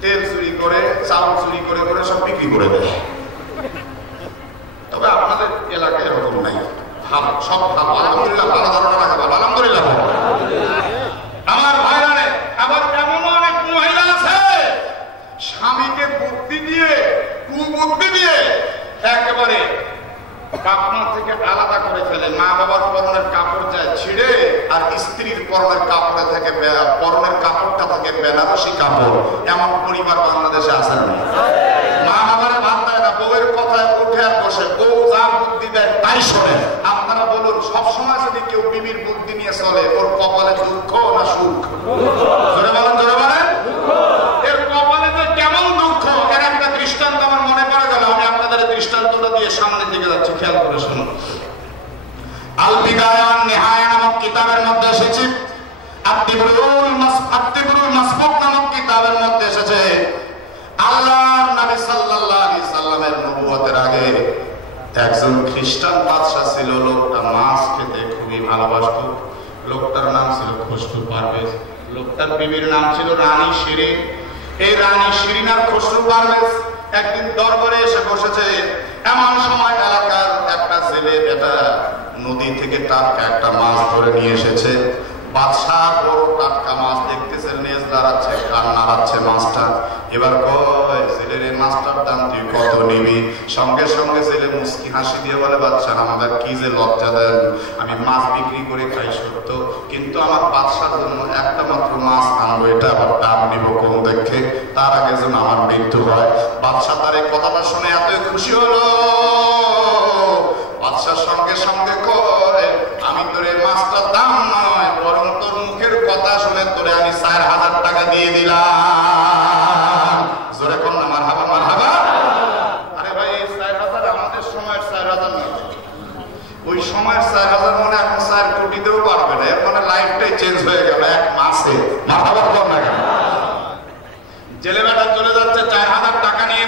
তেল চুরি করে, চাউল চুরি করে করে সব বিক্রি করে দেয়। তবে আপনাদের এলাকায় এরকম নাই, ভালো, সব ভালো, আলহামদুলিল্লাহ, ভালো ধারণা রাখা ভালো, আলহামদুলিল্লাহ। আমার ভাইরা, আবার এমন অনেক মহিলা আছে স্বামীকে বুদ্ধি দিয়ে, কুবুদ্ধি দিয়ে একেবারে বাপমা থেকে আলাদা করে ফেলে। মা বাবার পরনের কাপড় যায় ছিঁড়ে, আর স্ত্রীর পরনের কাপড়ে থেকে পরনের কাপড়টা থেকে বেনারসি কাপড়। এমন পরিবার বাংলাদেশে আছে না? মা বাবার ভাত দেয় না, বউয়ের কথায় উঠে আর বসে, বউ যা বুদ্ধি দেয় তাই শোনে। আপনারা বলুন, সবসময় যদি কেউ বিবির বুদ্ধি নিয়ে চলে, ওর কপালে দুঃখ না সুখ? জোরে বলেন, জোরে বলেন। এর কপালে যে কেমন দুঃখ, এর একটা দৃষ্টান্ত আমার মনে পড়ে গেল। আমি আপনাদের দৃষ্টান্তটা দিয়ে সামনের দিকে যাচ্ছি, খেয়াল করে শুনুন। আল বিদায়া ওয়ান নিহায়া নামক কিতাবের মধ্যে এসেছে, আত-তিবরুল মাসবুক নামক কিতাবের মধ্যে এসেছে, আল্লাহর নবী সাল্লাল্লাহু আলাইহি সাল্লামের নবুয়তের আগে একজন খ্রিস্টান বাদশা ছিল। লোকটা মাছ খেতে খুবই ভালোবাসত। লোকটার নাম ছিল খসরু পারভেজ। লোকটার বিবির নাম ছিল রানী শিরিন। এই রানী শিরিন আর খসরু পারভেজ একদিন দরবারে এসে বসেছে। এমন সময় এলাকার একটা ছেলে এটা নদী থেকে টাটকা একটা মাছ ধরে নিয়ে এসেছে। বাদশা বড় টাটকা মাছ দেখতেছে, নেজ দাঁড়াচ্ছে, কান নাড়াচ্ছে মাছটা। এবার কয়, ছেলের এই মাছটার দাম তুই কত নিবি? সঙ্গে সঙ্গে ছেলে মুস্কি হাসি দিয়ে বলে, বাদশা আমাদের কি যে লজ্জা দেন, আমি মাছ বিক্রি করে খাই সত্য, কিন্তু আমার বাদশার জন্য একটা মাত্র মাছ আনবো, এটা আবার দাম নিব কোন দেখে, তার আগে যেন আমার মৃত্যু হয়। বাদশা তার এই কথাটা শুনে এতই খুশি হলো, বাদশার সঙ্গে সঙ্গে কয়, আমি তোর এই মাছটার দাম নয়, বরং তোর মুখের কথা শুনে তোরে আমি 4000 টাকা দিয়ে দিলাম। জোরে কোন না মারহাবা, মারহাবা। আরে ভাই, এই 4000 আমাদের সময়ের 4000 না, ওই সময়ের 4000 মানে এখন 4 কোটিতেও পারবে না। এর মানে লাইফটাই চেঞ্জ হয়ে গেল এক মাসে। মারহাবা কর না কেন? জেলে বেটা চলে যাচ্ছে 4000 টাকা নিয়ে।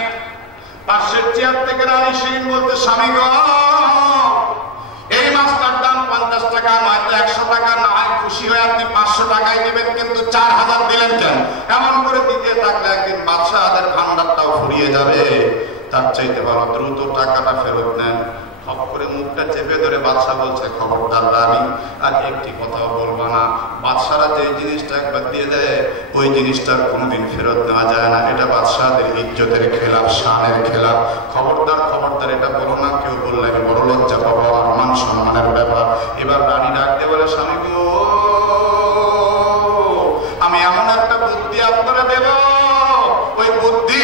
পাশের চেয়ার থেকে রানী শিরিন বলতে, স্বামী গো, এই মাছটার দাম 50 টাকা, নয়তো 100 টাকা, না হয় খুশি হয়ে আপনি 500 টাকাই দেবেন, কিন্তু 4000 দিলেন কেন? এমন করে দিতে থাকলে একদিন বাদশাহের ভান্ডারটাও ফুরিয়ে যাবে। তার চাইতে ভালো দ্রুত টাকাটা ফেরত নেন। হপ করে মুখটা চেপে ধরে বাদশা বলছে, খবরদার রানী, আর একটি কথাও বলবা না। বাদশারা যে জিনিসটা একবার দিয়ে দেয়, ওই জিনিসটা কোনোদিন ফেরত নেওয়া যায় না। এটা বাদশাদের ইজ্জতের খেলাফ, শানের খেলাফ। খবরদার, খবরদার এটা বলো না। কেউ বললে আমি বড় লজ্জা পাবো, আমার মান সম্মানের ব্যাপার। এবার রানী ডাকতে বলে, স্বামী গো, আমি এমন একটা বুদ্ধি আপনারা দেব, ওই বুদ্ধি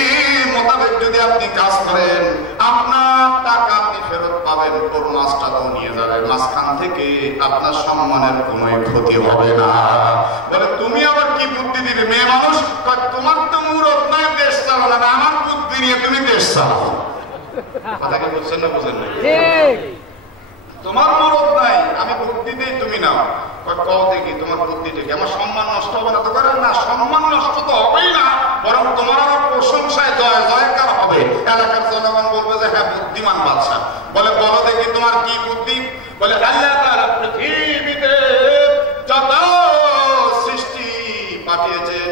মোতাবেক যদি আপনি কাজ করেন, আপনার টাকা আপনি ফেরত পাবেন, ওর মাছটা তো নিয়ে যাবেন, মাঝখান থেকে আপনার সম্মানের কোনো ক্ষতি হবে না। বলে, তুমি আবার কি বুদ্ধি দিবে? মেয়ে মানুষ, তোমার তো মুরত নয় দেশ চালানো, আমার বুদ্ধি নিয়ে তুমি দেশ চালাও। কথা কি বুঝছেন না? বুঝেন না? তোমার মুরত নাই, আমি বুদ্ধি দিই, তুমি নাও। কও দেখি তোমার বুদ্ধিটা কি, আমার সম্মান নষ্ট হবে না? তো করে না, সম্মান নষ্ট তো হবেই না, বরং তোমার আরো প্রশংসায় জয় জয়কার হবে। এলাকার জনগণ বলবে যে হ্যাঁ, বুদ্ধিমান বাদশা। বলে, বলো দেখি তোমার কি বুদ্ধি? বলে, আল্লাহ তাআলা পৃথিবীতে যত সৃষ্টি পাঠিয়েছেন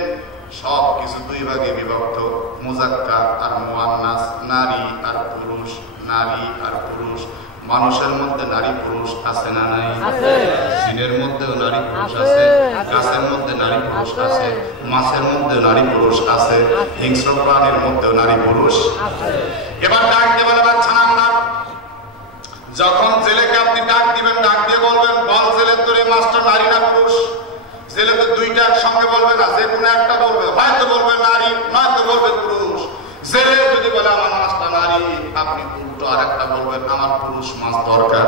সব কিছু 2 ভাগে বিভক্ত, মুযাক্কার আর মুআন্নাস, নারী আর পুরুষ, নারী আর পুরুষ। মানুষের মধ্যে নারী পুরুষ আছে না নাই? জিনের মধ্যেও নারী পুরুষ আছে, গাছের মধ্যে নারী পুরুষ আছে, মাছের মধ্যে নারী পুরুষ আছে, হিংস্র প্রাণীর মধ্যেও নারী পুরুষ। এবার ডাক দিয়ে বলে, বাচ্চা নাম, যখন জেলেকে আপনি ডাক দিবেন, ডাক দিয়ে বলবেন, বল জেলে তোর এই মাছটা নারী না পুরুষ? জেলে তো 2টা একসঙ্গে বলবে না, যে কোনো একটা বলবে, হয়তো বলবে নারী, নয়তো বলবে পুরুষ। জেলে যদি বলে আমার মাছটা নারী, আপনি উল্টো আরেকটা বলবেন, আমার পুরুষ মাছ দরকার।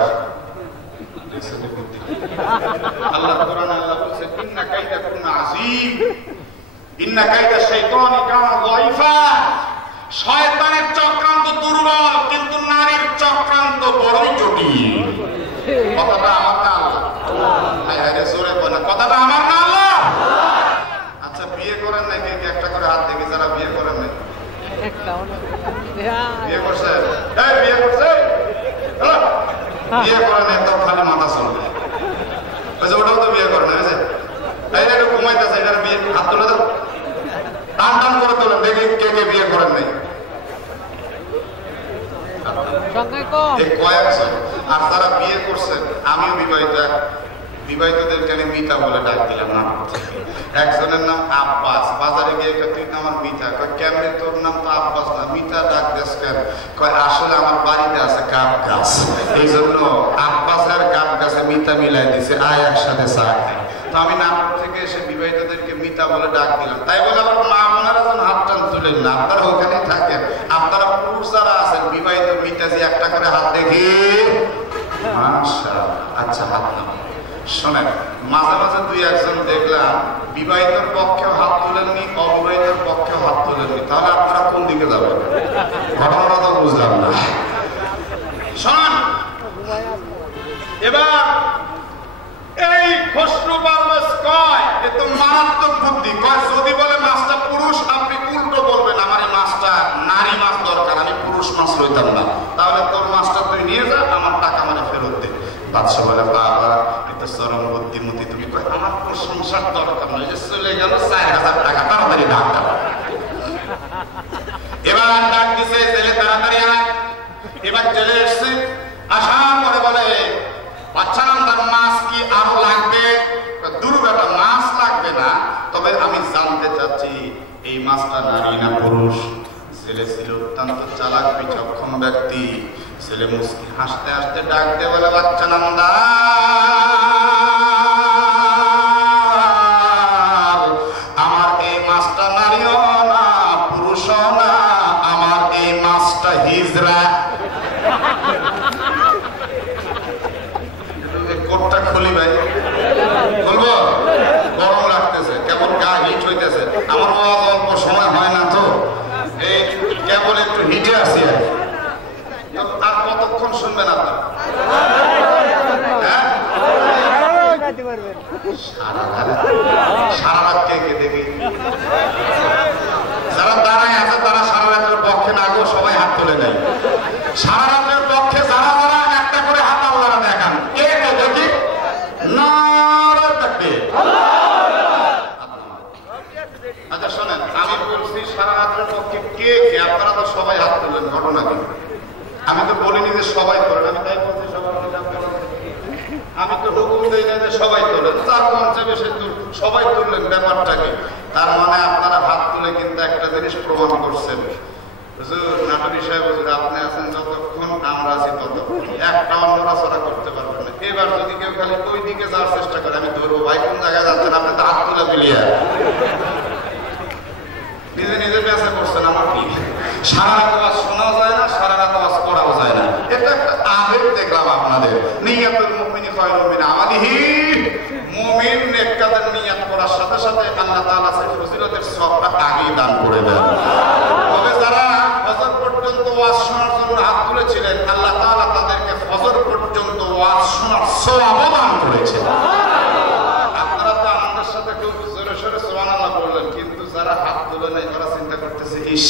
আল্লাহ কোরআনে আল্লাহ বলছে, ইন্না কাইদা কুনা আযীম, ইন্না কাইদা শাইতানি কানা যায়ফা। শয়তানের চক্রান্ত দুর্বল, কিন্তু নারীর চক্রান্ত বড়ই জটিল। কথাটা আমার না আল্লাহ? জোরে বলে কথাটা আমার না আল্লাহ? আচ্ছা বিয়ে করেন নাকি? একটা করে হাত দেখি যারা বিয়ে করেন নাই। বিয়ে করছে? বিয়ে করছে? বিয়ে করেন এত খালি মাথা চলবে। ওটাও তো বিয়ে করেন একটু ঘুমাইতেছে, এটার বিয়ে হাত তুলে দাও, টান টান করে তোলেন দেখি কে কে বিয়ে করেন নাই। কয়েকজন। আর যারা বিয়ে করছেন, আমিও বিবাহিতদেরকে আমি মিতা বলে ডাক দিলাম না। একজনের নাম আব্বাস, বাজারে গিয়ে তুই আমার মিতা, কেমনে তোর নাম তো আব্বাস না, মিতা ডাক দেশ কেন? আসলে আমার বাড়িতে আছে গাব গাছ, এই জন্য আব্বাসের গাব গাছে মিতা মিলাই দিছে, আয় একসাথে চা খাই। তো আমি নাটক থেকে এসে বিবাহিতদেরকে মিতা বলে ডাক দিলাম। তাই বলে আবার মা বোনেরা যেন হাত টান তুলেন না, আপনারা ওখানেই থাকেন। আপনারা পুরুষ যারা আছেন বিবাহিত মিতাজি একটা করে হাত দেখি। আচ্ছা হাত নাম শোনেন, মাঝে মাঝে দুই একজন দেখলাম বিবাহিতর পক্ষেও হাত তুলেননি, অবিবাহিতর পক্ষেও হাত তুলেননি। তাহলে আপনারা কোন দিকে যাবেন? ঘটনাটা তো বুঝলাম না। শোনেন, এবার এই খসরু পারভেজ কয় এ তো মারাত্মক বুদ্ধি। কয় যদি বলে মাছটা পুরুষ, আপনি উল্টো বলবেন আমার এই মাছটা নারী মাছ দরকার, আমি পুরুষ মাছ লইতাম না। তাহলে তোর মাছটা তুই নিয়ে যা, আমার টাকা মানে ফেরত দে। বাদশা বলে বাবা এটা চরম বুদ্ধিমতী তুমি। কয় আমার প্রশংসার দরকার নয়, যে চলে গেল 4000 টাকা, তাড়াতাড়ি ডাক দাও। এবার ডাক দিছে জেলে, তাড়াতাড়ি আয়। এবার জেলে এসছে, আসার পরে বলে বাচ্চা নামদার মাছ কি আরো লাগবে? দুর্বেটা মাছ লাগবে না, তবে আমি জানতে চাচ্ছি এই মাছটা নারী না পুরুষ? ছেলে ছিল অত্যন্ত চালাক বিচক্ষণ ব্যক্তি। ছেলে মুস্কি হাসতে হাসতে ডাক দিয়ে বলে বাচ্চা নামদার, আমার এই মাছটা নারীও না পুরুষও না, আমার এই মাছটা হিজড়া। কোটটা খুলি ভাই, খুলবো? গরম লাগতেছে, কেবল গা হিট হইতেছে। আমার অল্প সময় হয় না তো, এই কেবল একটু হিটে আসি। আর কতক্ষণ শুনবেন আপনার? সারা রাত কে কে দেখি যারা দাঁড়ায় আছে তারা সারা রাতের পক্ষে না গো, সবাই হাত তুলে নেয়। সারা রাতের পক্ষে যারা যারা একটা করে হাত আল্লাহরা দেখান, কে কে দেখি? আচ্ছা শোনেন, আমি বলছি সারা রাতের পক্ষে কে কে, আপনারা তো সবাই হাত তুললেন, ঘটনা কি? আমি তো বলিনি যে সবাই তোলেন, আমি তাই বলছি আমি তো হুকুম দিই না যে সবাই তোলেন, তার মঞ্চে বেশি সবাই তুললেন, ব্যাপারটাকে। তার মানে আপনারা হাত তুলে কিন্তু একটা জিনিস প্রমাণ করছেন, নাটুরি সাহেব আপনি আছেন যতক্ষণ, আমরা আছি ততক্ষণ, একটা নড়াচড়া করতে পারবেন না। এবার যদি কেউ খালি ওই দিকে যাওয়ার চেষ্টা করে, আমি ধরবো ভাই কোন জায়গায় যাচ্ছেন, আপনি তো হাত তুলে মিলিয়ে নিজে নিজে বেঁচে করছেন। আমার কি সারা রাত আওয়াজ শোনাও যায় না, সারা রাত আওয়াজ করাও যায় না। এটা একটা আবেগ দেখলাম আপনাদের। নিয়াতুল মুমিনি খায়রুম মিন আমালিহি, মুমিন নেক কাজের নিয়ত করার সাথে সাথে আল্লাহ তাআলা সেই ফজিলতের সওয়াবটা আগেই দান করে দেন। তবে যারা ফজর পর্যন্ত ওয়াজ শোনার জন্য হাত তুলেছিলেন, আল্লাহ তাআলা তাদেরকে ফজর পর্যন্ত ওয়াজ শোনার সওয়াব দান করেছেন। আপনারা তো আমাদের সাথে খুব জোরে সোরে সুবহানাল্লাহ বললেন, কিন্তু যারা হাত তুলে নাই তারা চিন্তা করতেছে ইস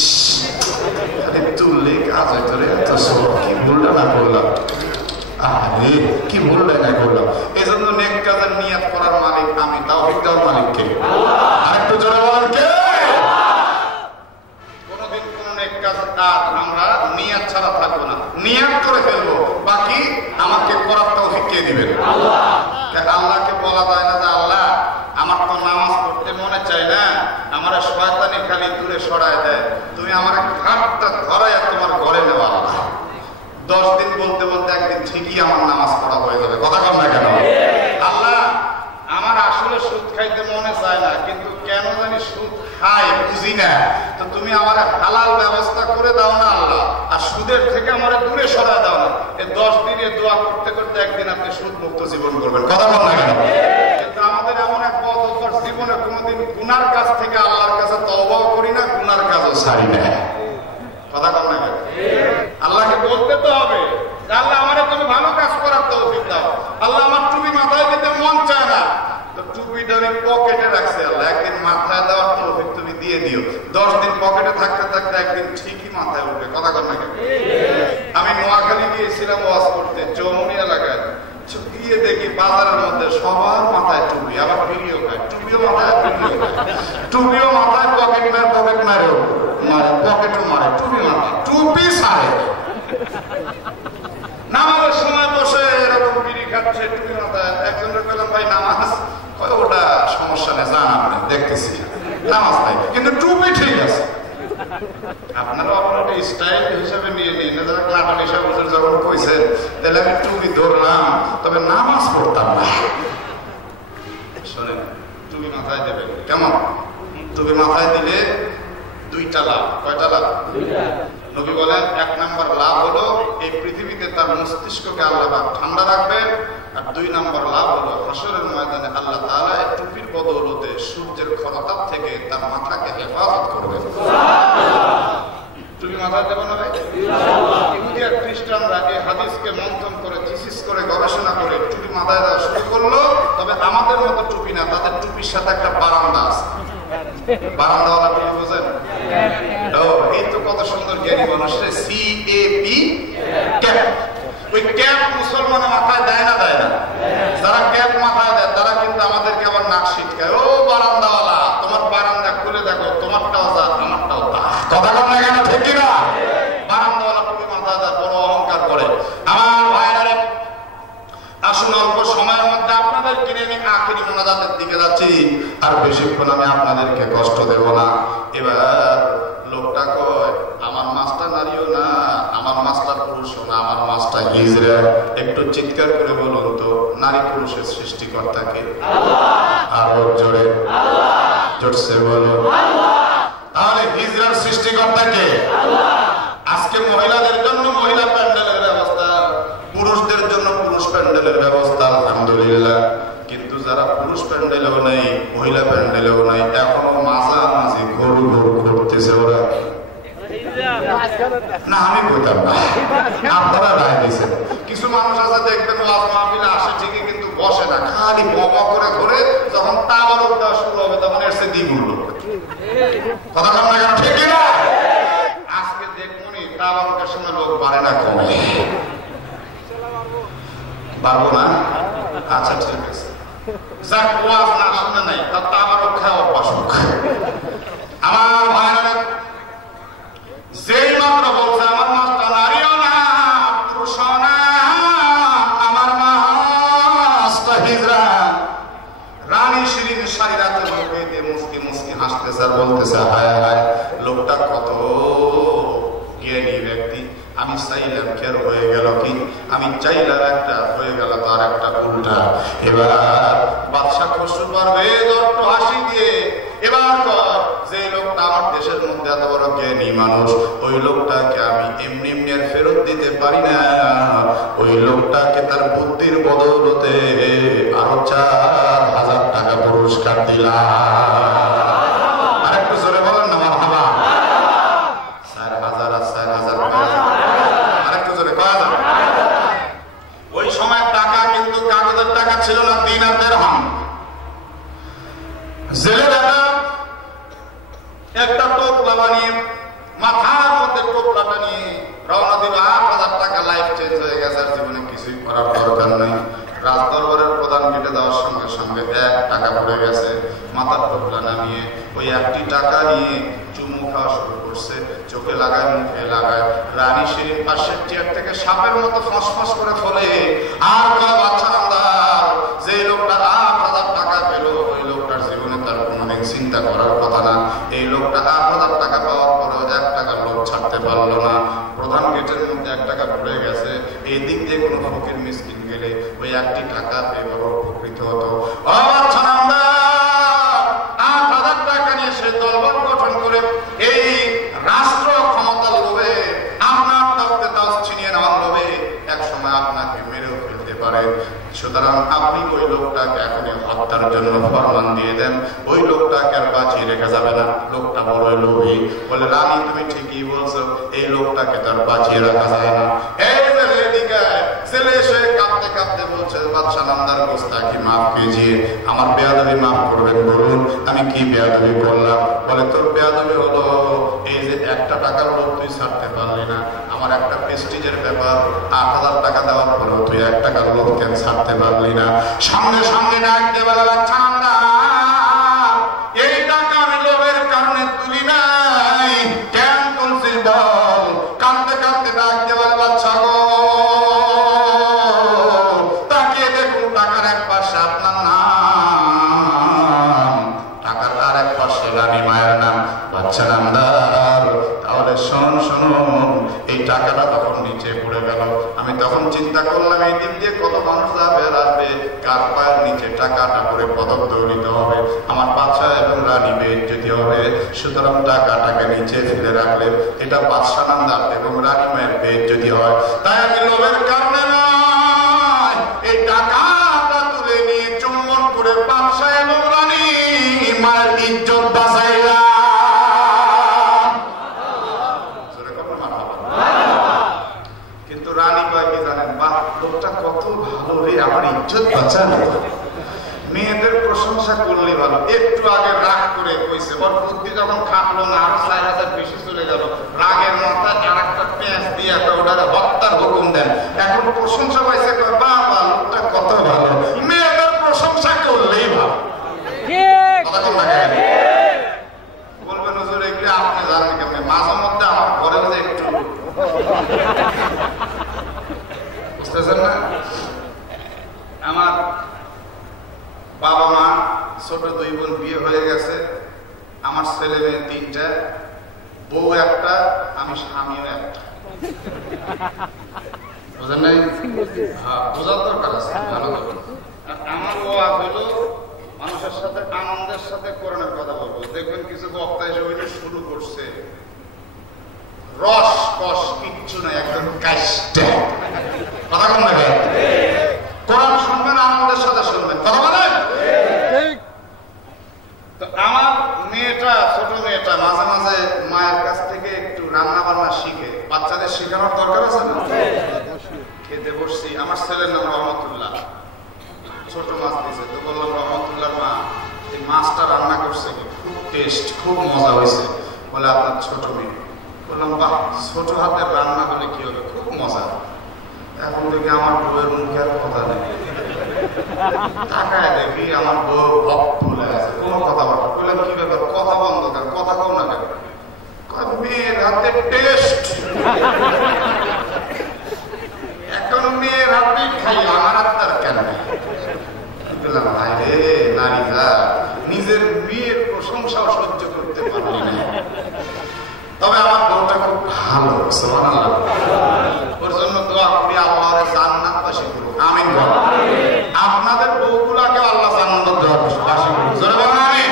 তুললে কাজ হয়তো রে, এত সওয়াব কি ভুলটা না করলাম, আরে কি ভুলটা না করলাম। এই জন্য নেক কাজের নিয়ত করার মালিক আমি, তাওফিক দেওয়ার মালিক কে? আরেকটু জোরে বলেন কে? কোনদিন কোন নেক কাজ আর আমরা নিয়ত ছাড়া থাকবো না, নিয়ত করে ফেলবো, বাকি আমাকে করার তৌফিক কে দিবেন? আল্লাহ। আল্লাহকে বলা যায় না যে আল্লাহ আমার তো নামাজ পড়তে মনে চায় না, আমার শয়তানি খালি দূরে সরায় দেয়, তুমি আমার ঘাটটা ধরায় তোমার ঘরে নেওয়া। 10 দিন বলতে বলতে একদিন ঠিকই আমার নামাজ পড়া হয়ে যাবে। কথা কম না কেন? আল্লাহ আমার আসলে সুদ খাইতে মনে চায় না, কিন্তু কেন জানি সুদ খাই বুঝি না, তো তুমি আমার হালাল ব্যবস্থা করে দাও না আল্লাহ, আর সুদের থেকে আমার দূরে সরায় দাও না। এই 10 দিনে দোয়া করতে করতে একদিন আপনি সুদ মুক্ত জীবন করবেন। কথা কম না কেন? কিন্তু আমাদের এমন এক পথ জীবনে কোনোদিন গুনার কাছ থেকে আল্লাহর কাছে তওবা করি না, গুনার কাজও ছাড়ি না। কথা কম না কেন? আল্লাহকে বলতে তো হবে, আল্লাহ আমারে তুমি আমি পকেটে রাখছি আল্লাহ, একদিন মাথায় দেওয়ার তৌফিক তুমি দিয়ে দিও। 10 দিন পকেটে থাকতে থাকতে একদিন ঠিকই মাথায় উঠবে। কথা কর না কেন? আমি নোয়াখালী গিয়েছিলাম ওয়াজ করতে, চৌমনি এলাকায়। গিয়ে দেখি বাজারের মধ্যে সবার মাথায় টুপি, আবার ভিডিও খায়, টুপিও মাথায় টুপিও মাথায়, পকেট মারে পকেটও মারে, টুপি মাথায়, টুপি সারে। নামাজের সময় বসে এরকম বিড়ি খাচ্ছে, টুপি মাথায়। একজনের বললাম ভাই নামাজ, ওটা সমস্যা নেই, জান আপনি দেখতেছি নামাজ নাই, কিন্তু টুপি ঠিক আছে। আপনারা আপনার স্টাইল হিসাবে নিয়ে নিন, ক্লাটার হিসাবে যখন কইছেন তাহলে আমি টুপি ধরলাম, তবে নামাজ পড়তাম না। শোনেন, টুপি মাথায় দেবেন কেমন? টুপি মাথায় দিলে 2টা লাভ। কয়টা লাভ? নবী বলেন 1 নম্বর লাভ হলো এই পৃথিবীতে তার মস্তিষ্ককে আল্লাহ ঠান্ডা রাখবেন, আর 2 নম্বর লাভ হলো হাসরের ময়দানে আল্লাহ তাআলা এই টুপির বদৌলতে সূর্যের খরতাপ থেকে তার মাথাকে হেফাজত করবেন। টুপি মাথায় দেব না ভাই? ইহুদি আর খ্রিস্টানরা এই হাদিসকে মন্থন করে থিসিস করে গবেষণা করে টুপি মাথায় দেওয়া শুরু করলো। তবে আমাদের মতো টুপি না, তাদের টুপির সাথে একটা বারান্দা আছে। বারান্দাওয়ালা টুপি বোঝেন? এই তো কত সুন্দর জ্ঞানী মানুষের CAP ক্যাপ। ওই ক্যাপ মুসলমানের মাথায় দেয় না? যারা ক্যাপ মাথায় দেয় তারা কিন্তু আমাদেরকে আবার নাক ছিটকায়। ও বারান্দাওয়ালা, তোমার বারান্দা খুলে দেখো, তোমারটাও যা আমারটাও তা। কথা বল না কেন? ঠিক কিনা? বারান্দাওয়ালা টুপি মাথায় দেয়, বড় অহংকার করে। আমার ভাইয়ারে, আসুন অল্প সময়ের মধ্যে আপনাদের কিনে আমি আখেরি মোনাজাতের দিকে যাচ্ছি, আর বেশিক্ষণ আমি আপনাদেরকে কষ্ট দেব না। এবার লোকটা কয় আমার মাছটা নারীও না, আমার মাছটা পুরুষও না, আমার মাছটা হিজড়া। একটু চিৎকার করে বলুন তো, নারী পুরুষের সৃষ্টিকর্তাকে? আরো জোরে জোরছে বলুন। তাহলে হিজড়ার সৃষ্টিকর্তাকে? আজকে মহিলাদের জন্য মহিলা প্যান্ডেলের ব্যবস্থা, পুরুষদের জন্য পুরুষ প্যান্ডেলের ব্যবস্থা, আলহামদুলিল্লাহ। কিন্তু যারা পুরুষ প্যান্ডেলেও নেই, মহিলা প্যান্ডেলেও নাই, এখনো মাঝামাঝি ঘোর করতেছে ওরা। না আমি বলতাম না, আপনারা রায় দিয়েছেন। কিছু মানুষ আছে দেখবেন ওয়াজ মাহফিলে আসে ঠিকই, কিন্তু বসে না, খালি ববা করে ঘুরে। যখন তাবারক দেওয়া শুরু হবে তখন এসে দ্বিগুণ লোক। কথা কম না কেন? ঠিক না? আজকে দেখবনি তাবারকের সময় লোক বাড়ে না কমে? পারবো না? আচ্ছা ঠিক আছে, যাক ওয়াজ না শুনে নাই, তার তাবারক খাওয়া অভ্যাসক। আমার ভাইরা, যেই মাত্র বলছে আমার মাছটা নারীও না পুরুষও না, আমার মাছটা হিজড়া, রানী শিরিন সারি রাতে মুখে দিয়ে মুসকি মুসকি হাসতেছে আর বলতেছে হায় হায়, লোকটা কত জ্ঞানী ব্যক্তি। আমি চাইলাম কেন হয়ে গেল কি, আমি চাইলাম একটা হয়ে গেল তার একটা উল্টা। এবার বাদশা খসরু পারবে দট্ট হাসি দিয়ে এবার যে লোকটা আমার দেশের মধ্যে এত বড় জ্ঞানী মানুষ, ওই লোকটাকে আমি এমনি এমনি আর ফেরত দিতে পারি না। ওই লোকটাকে তার বুদ্ধির বদৌলতে আরো 4000 টাকা পুরস্কার দিলাম। আরেকটু জোরে বলেন না মারহাবা। 4000 আর 4000, আরেকটু জোরে কয়। ওই সময় টাকা কিন্তু কাগজের টাকা ছিল না, দিনার দিরহাম। জেলে দাদা একটা টোপলা বানিয়ে মাথার মধ্যে টোপলাটা নিয়ে রওনা দিল। 8000 টাকা, লাইফ চেঞ্জ হয়ে গেছে, আর জীবনে কিছুই করার দরকার নেই। রাজদরবারের প্রধান গেটে দেওয়ার সঙ্গে সঙ্গে 1 টাকা পড়ে গেছে। মাথার টোপলা নামিয়ে ওই 1টি টাকা নিয়ে চুমু খাওয়া শুরু করছে, চোখে লাগায় মুখে লাগায়। রানী শিরিন পাশের চেয়ার থেকে সাপের মতো ফসফস করে ফলে আর বাচ্চা নামদার, যে লোকটা 8000 টাকা পেল ওই লোকটার জীবনে তার কোনোদিন চিন্তা করার কথা না। এই লোকটা 8000 টাকা পাওয়ার পরেও 1 টাকা লোক ছাড়তে পারলো না। প্রধান গেটের মধ্যে 1 টাকা পড়ে গেছে। এই দিক দিয়ে কোনো ফকির মিসকিন গেলে ওই 1টি টাকা পেয়ে বড় উপকৃত হতো। বাচ্চা নামদার 8000 টাকা নিয়ে সে দলবল গঠন করে এই রাষ্ট্র ক্ষমতার লোভে, আপনার তত্ত্বে তাও ছিনিয়ে নেওয়ার লোভে একসময় আপনাকে মেরেও ফেলতে পারে। সুতরাং আপনি ওই লোকটাকে এখনই হত্যার জন্য ফরমান দিয়ে দেন, ওই লোকটাকে আর বাঁচিয়ে রেখে যাবে না। লোকটা বড় লোভী। বলে রানী তুমি ঠিকই বলছো, এই লোকটাকে তার বাঁচিয়ে রাখা যায় না। এই ছেলে ছেলে এসে কাঁদতে কাঁদতে বলছে, বাদশা নামদার গোস্তাকি মাফ कीजिए, আমার বেয়াদবি মাফ করবেন, বলুন আমি কি বেয়াদবি করলাম? বলে, তোর বেয়াদবি হলো এই যে 1 টাকার লোভ তুই ছাড়তে পারলি না। আমার একটা প্রেস্টিজের ব্যাপার, 8,000 টাকা দেওয়ার পরেও তুই 1 টাকার লোভ কেন ছাড়তে পারলি না? সঙ্গে সঙ্গে ডাক দিয়ে বলে, বাদশা নামদার, এই টাকা আমি লোভের কারণে তুলি নাই, কেন তুলছিস বল? কাঁদতে কাঁদতে ডাক দিয়ে বলে, বাদশা গো, তাকিয়ে দেখুন টাকার এক পাশে আপনার নাম, টাকার আর এক পাশে রানী মায়ের নাম। বাদশা নামদার, তাহলে শুনুন, এই টাকাটা তখন নিচে পড়ে গেল। আমি তখন চিন্তা করলাম, এই দিক দিয়ে কত মানুষ যাবে আর আসবে, কার পায়ের নিচে টাকাটা করে পদক দৌড়িতে হবে, আমার বাদশা এবং রানী বেইজ্জতি হবে। সুতরাং টাকাটাকে নিচে ফেলে রাখলে এটা বাদশা নামদার এবং রানী মায়ের বেইজ্জতি হয়। তাই আমি লোভের কারণে নয়, এই টাকাটা তুলে নিয়ে চুম্বন করে বাদশা এবং রানী মায়ের ইজ্জত বাঁচাইলাম। কিন্তু রানী কয় কি জানেন, বাহ, লোকটা কত ভালো রে, আমার ইজ্জত বাঁচালো। মেয়েদের প্রশংসা করলে ভালো। একটু আগে রাগ করে কইছে, ওর বুদ্ধি যখন খাটলো না, আরো 4,000 বেশি চলে গেল, রাগের মাথায় আর একটা পেঁচ দিয়ে ওটারে হত্যার হুকুম দেন। এখন প্রশংসা পাইছে, বাবা লোকটা কত ভালো। মেয়েদের প্রশংসা করলেই ভালো। বলবেন হুজুর এগুলো আপনি জানেন কেমন? মাঝে মধ্যে আমার ঘরে যে একটু বুঝতেছেন না, আমার বাবা মা ছোট 2 বোন বিয়ে হয়ে গেছে, আমার ছেলে মেয়ে 3টা, বউ একটা, আমি স্বামীও একটা। বুঝেন নাই? বোঝার দরকার আছে ভালো করে। আমার ওয়া হলো মানুষের সাথে আনন্দের সাথে কোরআনের কথা বলবো। দেখবেন কিছু বক্তা এসে শুরু করছে, রস কস কিচ্ছু নাই, একদম কাষ্টে কথা কম লাগে। কোরআন শুনবেন, আনন্দের সাথে শুনবেন, কথা বলেন। তো আমার মেয়েটা, ছোট মেয়েটা মাঝে মাঝে মায়ের কাছ থেকে একটু রান্না বান্না শিখে। বাচ্চাদের শেখানোর দরকার আছে না? খেতে বসছি, আমার ছেলের নাম রহমতুল্লাহ, ছোট মাছ দিয়েছে, তো বললাম রহমতুল্লাহ মা, এই মাছটা রান্না করছে খুব টেস্ট, খুব মজা হয়েছে। বলে, আপনার ছোট মেয়ে? বললাম, বাহ, ছোট হাতের রান্না হলে কি হবে, খুব মজা। এখন দেখি আমার বউয়ের মুখে আর কথা নেই, তাকায় দেখি আমার বউ ভক ফুলে আছে, কোনো কথা বলা। বললাম, কি ব্যাপার, কথা বন্ধ কেন, কথা কও না কেন? মেয়ের হাতে টেস্ট, এখন মেয়ের হাতে খাই, আমার হাত কেন? বললাম, ভাই রে নারী যা, নিজের বিয়ের প্রশংসাও সহ্য করতে পারলি না। তবে আমার বউটা খুব ভালো, সুবহানাল্লাহ। ওর জন্য দোয়া করি, আল্লাহর জান্নাতবাসী করুন, আমিন বলুন। আপনাদের বউগুলাকে আল্লাহ জান্নাতবাসী করুন, জোরে বলুন আমিন।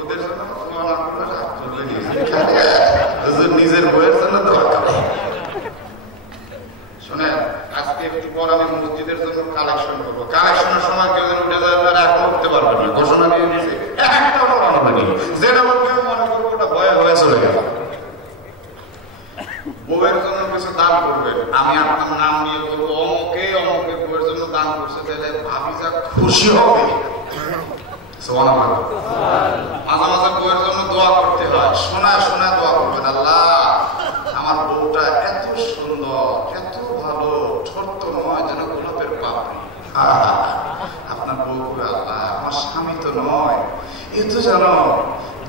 ওদের জন্য দোয়া না করলে রাগ করলে নিজের বউয়ের জন্য দোয়া করে। শুনেন, আজকে একটু পর আমি মসজিদের জন্য কালেকশন করবো। কালেকশনের সময় কেউ যেন উঠে যাবে, এখন উঠতে পারবে না, ঘোষণা দিয়ে দিয়েছে। একটা মনে নেই, যেটা বলবে মনে করবো ওটা ভয়ে হয়ে চলে গেল। বউয়ের জন্য কিছু দান করবেন, আমি আপনার নাম নিয়ে বলবো অমুকে অমুকে বউয়ের জন্য দান করছে, তাহলে ভাবি যা খুশি হবে। মাঝে মাঝে বউয়ের জন্য দোয়া করতে হয়, শোনায় শোনায় দোয়া করবেন, আল্লাহ আমার বউটা এত সুন্দর, এত ভালো, ছোট্ট নয় যেন গোলাপের পাপড়ি। আপনার বউ করে, আল্লাহ আমার স্বামী তো নয়, এ তো যেন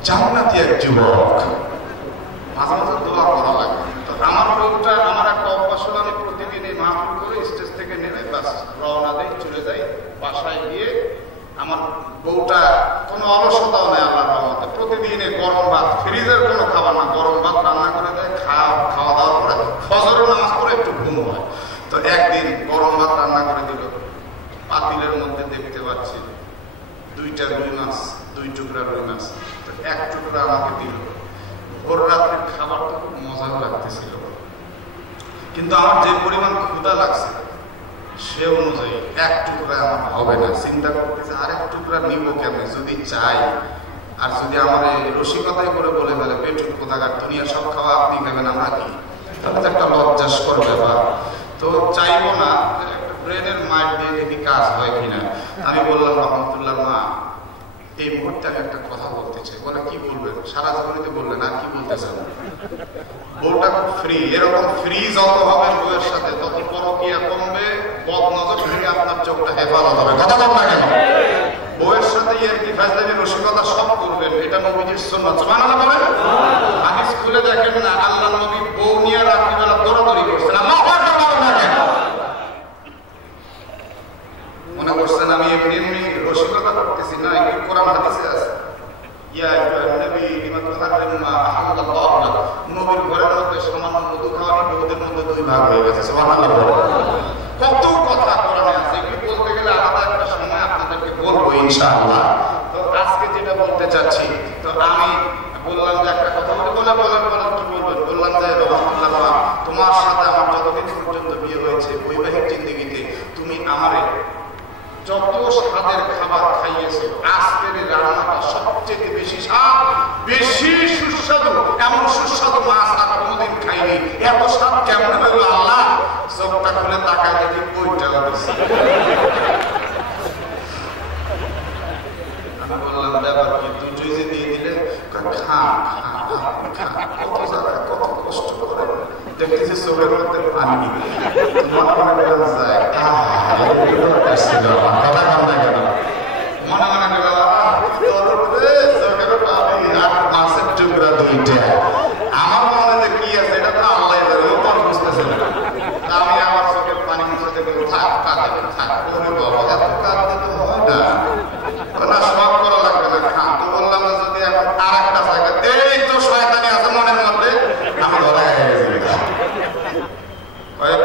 জান্নাতি এক যুবক। মাঝে মাঝে দোয়া করা লাগে। আমার বউটা, আমার একটা অভ্যাস হলো, আমি প্রতিদিন এই মাহফিল করে স্টেজ থেকে নেমে বাস রওনা দেই, চলে যাই বাসায় গিয়ে। আমার বউটা কোনো অলসতাও নেই আল্লাহর রহমতে, প্রতিদিন গরম ভাত, ফ্রিজের কোনো খাবার না, গরম ভাত রান্না করে দেয়, খাওয়া দাওয়ার পরে ফজরের নামাজ পড়ে একটু ঘুম হয়। তো একদিন গরম ভাত রান্না করে দিল, পাতিলের মধ্যে দেখতে পাচ্ছি 2টা রুই মাছ, 2 টুকরা রুই মাছ, তো 1 টুকরা আমাকে দিল। ভোর রাত্রের খাবারটা খুব মজা লাগতেছিল, কিন্তু আমার যে পরিমাণ ক্ষুধা লাগছে সে অনুযায়ী 1 টুকরা আমার হবে না। চিন্তা করতেছে আর 1 টুকরা নিব কেমন, যদি চাই আর যদি আমার রসিকতাই করে বলে ফেলে পেটুর কোথাকার দুনিয়া সব খাওয়া আপনি খাবেন আমরা কি, তাহলে তো একটা লজ্জাস্কর ব্যাপার। তো চাইবো না ব্রেনের মাইট দিয়ে দেখি কাজ হয় কিনা। আমি বললাম রহমতুল্লাহ মা এই মুহূর্তে আমি একটা কথা বলতে চাই। বলে কি বলবেন? সারা জীবনীতে বললেন আর কি বলতে চান? বউটা খুব ফ্রি, এরকম ফ্রি যত হবে বউয়ের সাথে তত পরকীয়া কমবে, বদ নজর থেকে আপনার চোখটা হেফাজত হবে। কথা বল না কেন? বউয়ের সাথে ইয়ার্কি ফাজলামি রসিকতা সব করবেন, এটা নবীজির সুন্নাত। সুবহানাল্লাহ বলেন। আমি স্কুলে দেখেন না আল্লাহর নবী বউ নিয়ে রাত্রিবেলা দৌড়াদৌড়ি করছেন। আল্লাহু আকবার বলেন না কেন? মনে করছেন আমি এমনি এমনি রসিকতা করতেছি না, একটু কোরআন হাদিসে আছে ইয়া আইয়ুহান নবী লিমা তুহাররিমু মা আহাল্লাল্লাহু লাক। নবীর ঘরের মধ্যে সামান্য মধু খাওয়ানি বউদের মধ্যে দুই ভাগ হয়ে গেছে। সুবহানাল্লাহ বলেন। কত কথা কোরআনে আছে, এগুলো বলতে গেলে আলাদা একটা সময় আপনাদেরকে বলবো ইনশাআল্লাহ। তো আজকে যেটা বলতে চাচ্ছি, তো আমি বললাম যে একটা কথা বলে বলেন কি বলবেন? বললাম যে রহমাতুল্লাহ তোমার সাথে আমার যতদিন পর্যন্ত বিয়ে হয়েছে বৈবাহিক জিন্দেগিতে তুমি আমারে যত স্বাদের খাবার খাইয়েছো, আজকের রান্নাটা সবচেয়ে বেশি স্বাদ, বেশি সুস্বাদু। এমন সুস্বাদু মাছ আর কোনোদিন খাইনি। এত স্বাদ কেমন হলো আল্লাহ? চোখটা খুলে তাকায় দেখি বইটা দিচ্ছে। আমি বললাম ব্যাপার কি, দুটোই যে দিয়ে দিলে? খান কত জায়গায় কত কষ্ট করে দেখতেছি চোখের মধ্যে পানি মনে যায় কথা কাম না কেন মনে চোখের পানি আর মাছের টুকরা দুইটা। আমার মনে কি আছে এটা তো আল্লাহ বুঝতেছে না। আমি আমার চোখের পানি মুছতে গেলে থাক এত কাঁদতে তো হয় না, সব করা লাগবে না খান। তো বললাম যদি এখন আর একটা জায়গা এই তো শয়তানি আছে মনের মধ্যে, আমি ধরা গেছি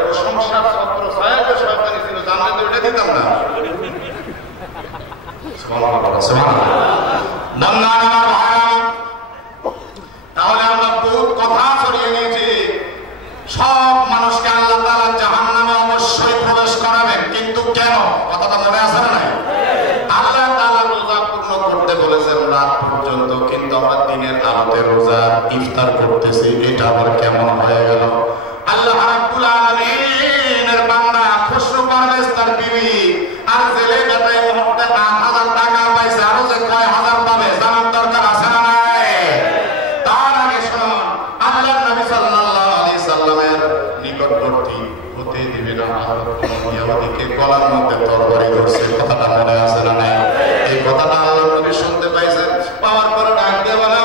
প্রশংসার ছত্র ছায়া যে শয়তানি ছিল, জানলে তো এটা দিতাম না। তাহলে আমরা বহুত কথা ছড়িয়ে নিয়েছি। সব মানুষকে আল্লাহ তাআলা জাহান্নামে অবশ্যই প্রবেশ করাবেন, কিন্তু কেন? কথাটা মনে আছে না? আল্লাহ তাআলা রোজা পূর্ণ করতে বলেছেন রাত পর্যন্ত, কিন্তু আমরা দিনের আলোতে রোজা ইফতার করতেছি, এটা আবার কেমন হয়ে গেল? আল্লাহ রাব্বুল আলামিনের বান্দা খুশরু পারভেজ তার বিবি আর জেলে কাটায় মুহূর্তে ৮,০০০ টাকা পাইছে, আরো যে কয় হাজার পাবে জানার দরকার আছে না নাই? তার আগে শুনুন, আল্লাহর নবী সাল্লাল্লাহু আলাইহি সাল্লামের নিকটবর্তী হতে দিবে না ইহুদিকে গলার মধ্যে তরবারি ধরছে। কথাটা মনে আছে না নাই? এই কথাটা আল্লাহর নবী শুনতে পাইছেন, পাওয়ার পরে ডাক দিয়ে বলে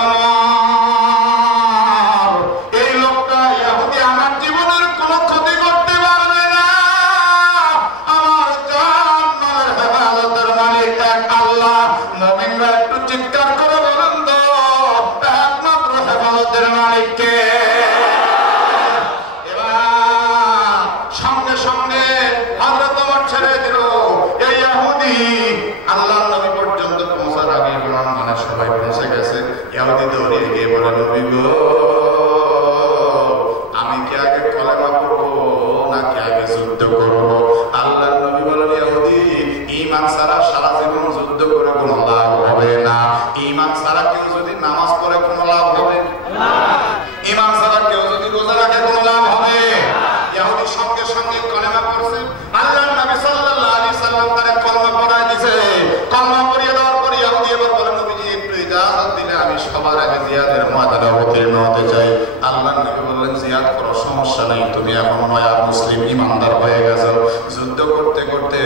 তুমি এখন নয়া মুসলিম ইমানদার হয়ে গেছো। যুদ্ধ করতে করতে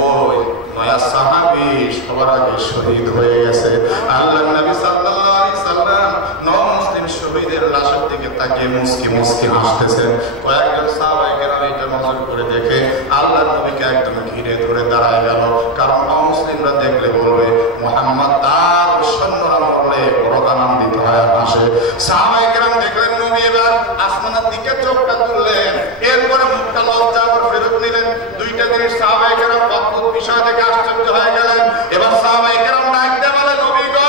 ওই নয়া সাহাবী সবার আগে শহীদ হয়ে গেছে। আল্লাহর নবী সাল্লাল্লাহু আলাইহি সাল্লাম মুসলিম শহীদের লাশের দিকে তাকিয়ে মুস্কি মুস্কি হাসতেছেন। কয়েকজন সাহাবায়ে কেরাম এটা নজর করে দেখে আল্লাহর নবীকে একদম ঘিরে ধরে দাঁড়ায় গেল, কারণ মুসলিমরা দেখলে বলবে মুহাম্মদ তার সৈন্যরা মরলে বড় আনন্দিত হয় হাসে। সাহাবায়ে কেরাম দেখলেন নবী এবার আসমানের দিকে চোখটা তুললেন, এরপরে মুখটা লজ্জা করে ফেরত নিলেন। দুইটা জিনিস সাহাবায়ে কেরাম অদ্ভুত বিষয় থেকে আশ্চর্য হয়ে গেলেন। এবার সাহাবায়ে কেরাম ডাক দিয়ে বলে নবী গো,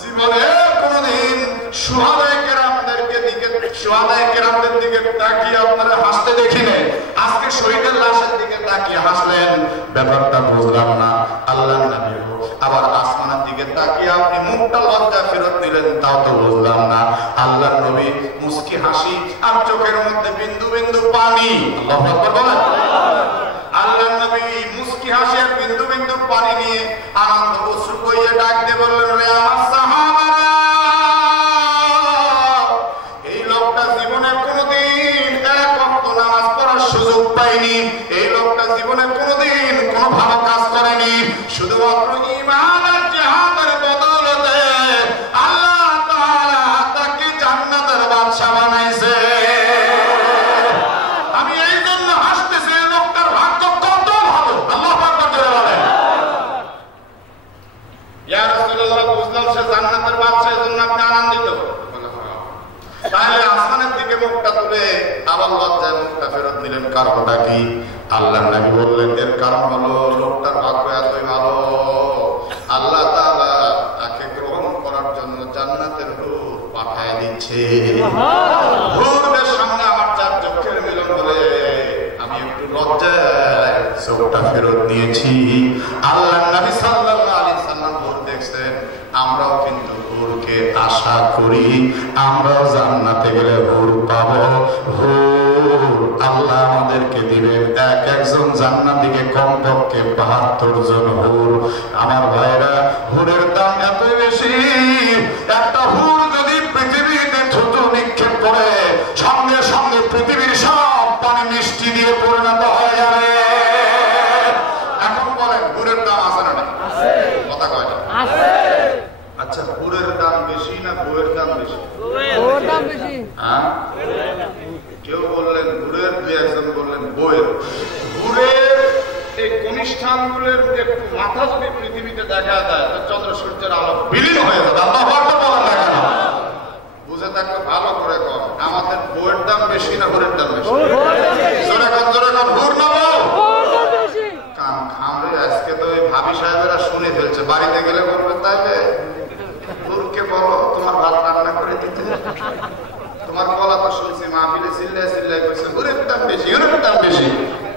জীবনে কোনদিন সুহাদায়ে কেরামদের দিকে তাকিয়ে আপনারা হাসতে দেখিনি, আজকে শহীদের লাশের দিকে তাকিয়ে হাসলেন, ব্যাপারটা বুঝলাম না। আল্লাহর নবী আবার আসমানের দিকে তাকিয়ে আপনি মুখটা লজ্জা ফেরত দিলেন, তাও তো বুঝলাম না। আল্লাহর নবী মুস্কি মুস্কি হাসি আর চোখের মধ্যে বিন্দু বিন্দু পানি। আল্লাহু আকবার বলেন। আল্লাহর নবী মুস্কি হাসি আর বিন্দু বিন্দু পানি নিয়ে আনন্দ অশ্রু বইয়ে ডাক দিয়ে বললেন, রে আমার সাহাবারা, এই লোকটা জীবনে কোনোদিন এক ওয়াক্ত নামাজ পড়ার সুযোগ পায়নি, এই লোকটা জীবনে কোনোদিন কোনো ভালো কাজ করেনি, শুধুমাত্র ঈমান আর জিহাদের বদৌলতে আল্লাহ তাআলা তাকে জান্নাতের বাদশা বানাইছে। আমি এই জন্য হাসতেছি, এই লোকটার ভাগ্য কত ভালো। আল্লাহু আকবার জোরে বলেন। ইয়া রাসূলুল্লাহ, বুঝলাম সে জান্নাতের বাদশা, এজন্য আপনি আনন্দিত। তাহলে আসমানের দিকে মুখটা তুলে আবার লজ্জায় মুখটা ফেরত দিলেন, কারণটা কি? আল্লাহর নবী বললেন, এর কারণ হলো লোকটার ভাগ্য এতই ভালো, আল্লাহ তাআলা তাকে গ্রহণ করার জন্য জান্নাতের হুর পাঠায় দিচ্ছে। হুরদের সামনে আমার চার চোখের মিলন হলে আমি একটু লজ্জায় চোখটা ফেরত নিয়েছি। আল্লাহর নবী সাল্লাল্লাহু আলাইহি সাল্লাম হুর দেখছেন, আমরাও কিন্তু হুরকে আশা করি, আমরাও জান্নাতে গেলে হুর পাবো। হুর আল্লাহ আমাদেরকে দিবেন, এক একজন জান্নাতীকে কমপক্ষে 72 জন হুর। আমার ভাইরা, হুরের দাম এতই বেশি, একটা হুর যদি পৃথিবীতে থুতু নিক্ষেপ করে সঙ্গে সঙ্গে পৃথিবীর সব পানি মিষ্টি দিয়ে পরিণত হয়ে যাবে। এখন বলেন, হুরের দাম আছে না? কথা কয় না? আচ্ছা, হুরের দাম বেশি না বউয়ের দাম বেশি? বউয়ের দাম বেশি। হ্যাঁ, কেউ বললেন হুরের, দুই একজন বললেন বউয়ের। হুরের এই কনিষ্ঠানগুলোর একটু মাথা যদি পৃথিবীতে দেখা যায় তো চন্দ্র সূর্যের আলো বিলীন হয়ে যাবে। আল্লাহু আকবার বলেন না কেন? বুঝে থাকলে ভালো করে কর, আমাদের বউয়ের দাম বেশি না হুরের দাম বেশি? জোরে কর, জোরে কর, হুর না বউ? কান খামরে, আজকে তো ওই ভাবি সাহেবেরা শুনে ফেলছে, বাড়িতে গেলে বলবে তাইলে হুরকে বলো তোমার ভাত রান্না করে দিতে। তোমার গলা তো শুনছি মাহফিলে চিল্লায় চিল্লায় কইছে হুরের দাম বেশি, হুরের দাম বেশি।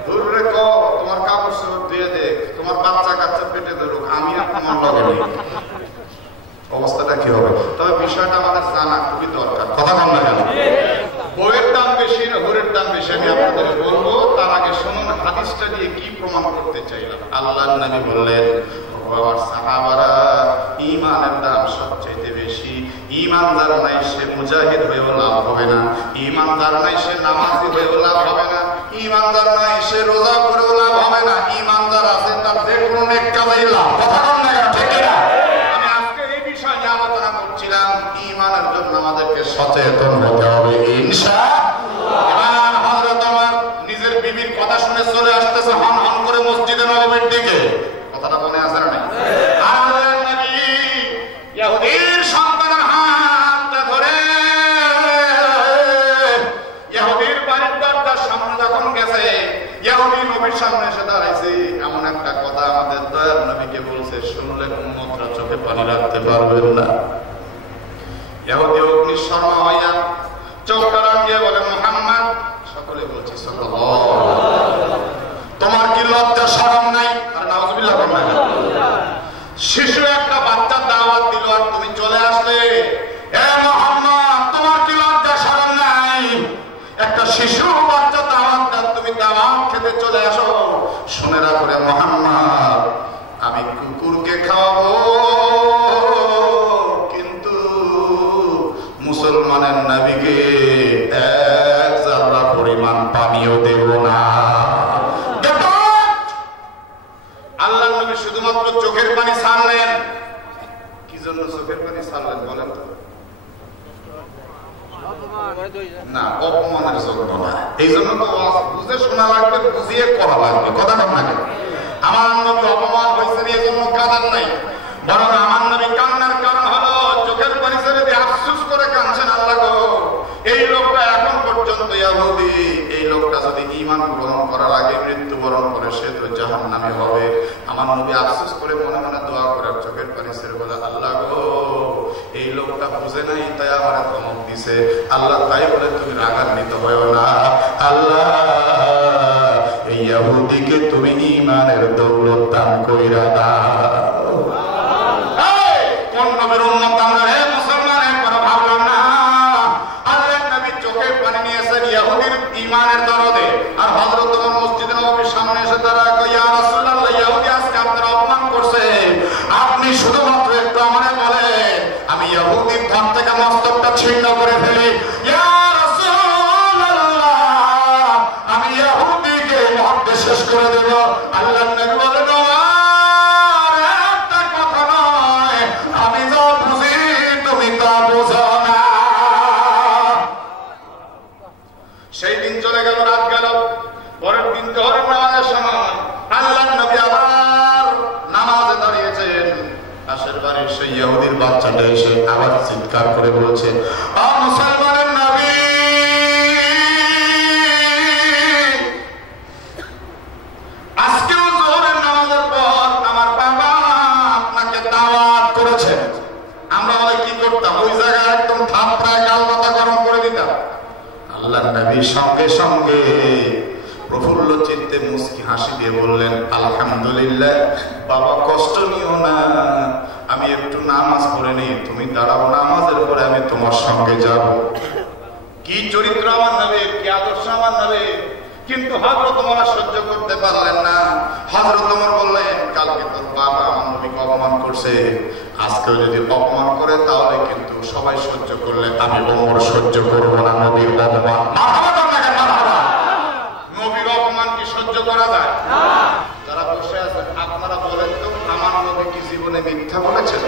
হুররে কও তোমার কাপড় চোপড় ধুয়ে দে, তোমার বাচ্চা কাচ্চা পেটে ধরুক, আমি আর তোমার লগে নেই। অবস্থাটা কি হবে? তবে বিষয়টা আমাদের জানা খুবই দরকার। কথা বল না কেন? বউয়ের দাম বেশি না হুরের দাম বেশি আমি আপনাদের বলবো, তার আগে শুনুন হাদিসটা দিয়ে কি প্রমাণ করতে চাইলাম। আল্লাহর নবী বললেন, আমার সাহাবারা, ঈমানের দাম সবচেয়ে বেশি। ঈমানদার নাই সে মুজাহিদ হয়েও লাভ হবে না, ঈমানদার নাই সে নামাজি হয়েও লাভ হবে না, ঈমানদার নাই সে রোজা করেও লাভ হবে না, ঈমানদার আছে তার যে কোনো নেক কাজেই লাভ। কথা বল না কেন? ঠিক না? আমি আজকে এই বিষয় নিয়ে আলোচনা করছিলাম, ঈমানের জন্য আমাদেরকে সচেতন হতে হবে ইনশাআল্লাহ। এবার হযরত ওমর নিজের বিবির কথা শুনে চলে আসতেছে হন হন করে মসজিদে নববীর দিকে। কথাটা মনে আছে না? আল্লাহর নবী ইহুদির সন্তানের হাতটা ধরে ইহুদির বাড়ির দরজার সামনে যখন গেছে, ইহুদি নবীর সামনে এসে দাঁড়াইছে, এমন একটা কথা আমাদের দয়ার নবীকে বলছে, শুনলে উম্মতরা চোখে পানি রাখতে পারবেন না। ইহুদি অগ্নিশর্মা হইয়া চোখটা রাখিয়ে বলে, মুহাম্মদ, সকলে বলছে সাল্লাল্লাহু আলাইহি ওয়াসাল্লাম, তোমার কি লজ্জা শরম নাই? আরে নাউযুবিল্লাহ বলেন না। শিশু একটা বাচ্চা দাওয়াত দিল আর তুমি চলে আসলে, এ মুহাম্মদ, তোমার কি লজ্জা শরম নাই? একটা শিশু বাচ্চা দাওয়াত দাও, তুমি দাওয়াত খেতে চলে আসো। শুনে রাখো রে মুহাম্মদ, আমি কুকুরকে খাওয়াবো, কিন্তু মুসলমানের নবীকে এক জাররা পরিমাণ পানিও দেব না। আল্লাহর নবী শুধুমাত্র চোখের পানি ছাড়লেন। কি জন্য চোখের পানি ছাড়লেন বলেন তো? না, অপমানের জন্য না। এই জন্য তো বুঝে শোনা লাগবে, বুঝিয়ে করা লাগবে। কথা বল না কেন? আমার নবী অপমান হয়েছে এই জন্য কাঁদার নাই, বরং আমার নবী কান্নার কারণ হলো চোখের পানি ছেড়ে দিয়ে আফসোস করে কাঁদছেন, আল্লাহ গো, এই লোকটা এখন পর্যন্ত ইহুদি, এই লোকটা যদি ঈমান গ্রহণ করার আগে মৃত্যুবরণ করে সে তো জাহান্নামে হবে। আমার নবী আফসোস করে মনে মনে দোয়া করে চোখের পানি ছেড়ে বলে, আল্লাহ গো, এই লোকটা বুঝে নাই তাই আমার ধমক দিছে, আল্লাহ তাই বলে তুমি রাগান্বিত হয়েও না, আল্লাহ এই ইহুদিকে তুমি ঈমানের দৌলত দান কইরা দাও। কোন নবীর উম্মত আমরা হে মুসলমান, একবার ভাবলাম না আল্লাহর নবী চোখ ইয়া রাসূলুল্লাহ, ইহুদি আজকে আপনার অপমান করছে, আপনি শুধুমাত্র একটু আমারে বলেন আমি ইহুদির হাত থেকে মস্তকটা ছিন্ন করে ফেলি। ইয়া রাসূলুল্লাহ, আমি ইহুদিকে মহব্বত শেষ করে দেব। আল্লাহর নবী বলেন একটা কথা নয়, আমি যা বুঝি তুমি তা বুঝো না। সেই দিন চলে গেল, রাত গেল। পরের দিন জোহরের নামাজের সময় আল্লাহর নবী আবার নামাজে দাঁড়িয়েছেন। পাশের বাড়ির সেই ইহুদির বাচ্চাটা এসে আবার চিৎকার করে বলেছে, ও মুসলমানের নবী, আজকেও জোহরের নামাজের পর আমার বাবা আপনাকে দাওয়াত করেছে। আমরা কি করতাম, ওই জায়গায় একদম থাপড়ায় গাল পাতা গরম করে দিতাম। আল্লাহর নবী সঙ্গে সঙ্গে প্রফুল্ল চিত্তে মুস্কি হাসি দিয়ে বললেন, আলহামদুলিল্লাহ বাবা, কষ্ট নিও না, আমি একটু নামাজ পড়ে নিই, তুমি দাঁড়াও, নামাজের পরে আমি তোমার সঙ্গে যাব। কি চরিত্র আমার নবী, কি আদর্শ আমার নবী। কিন্তু হযরত ওমর সহ্য করতে পারলেন না। হযরত ওমর বললেন, কালকে তোর বাবা আমার নবীকে অপমান করছে, আজকেও যদি অপমান করে তাহলে কিন্তু সবাই সহ্য করলে আমি ওমর সহ্য করব না। নবীর অপমান, নবীর অপমান কি সহ্য করা যায়? যারা বসে আছেন আপনারা বলেন তো, আমার নবী কি জীবনে মিথ্যা বলেছেন?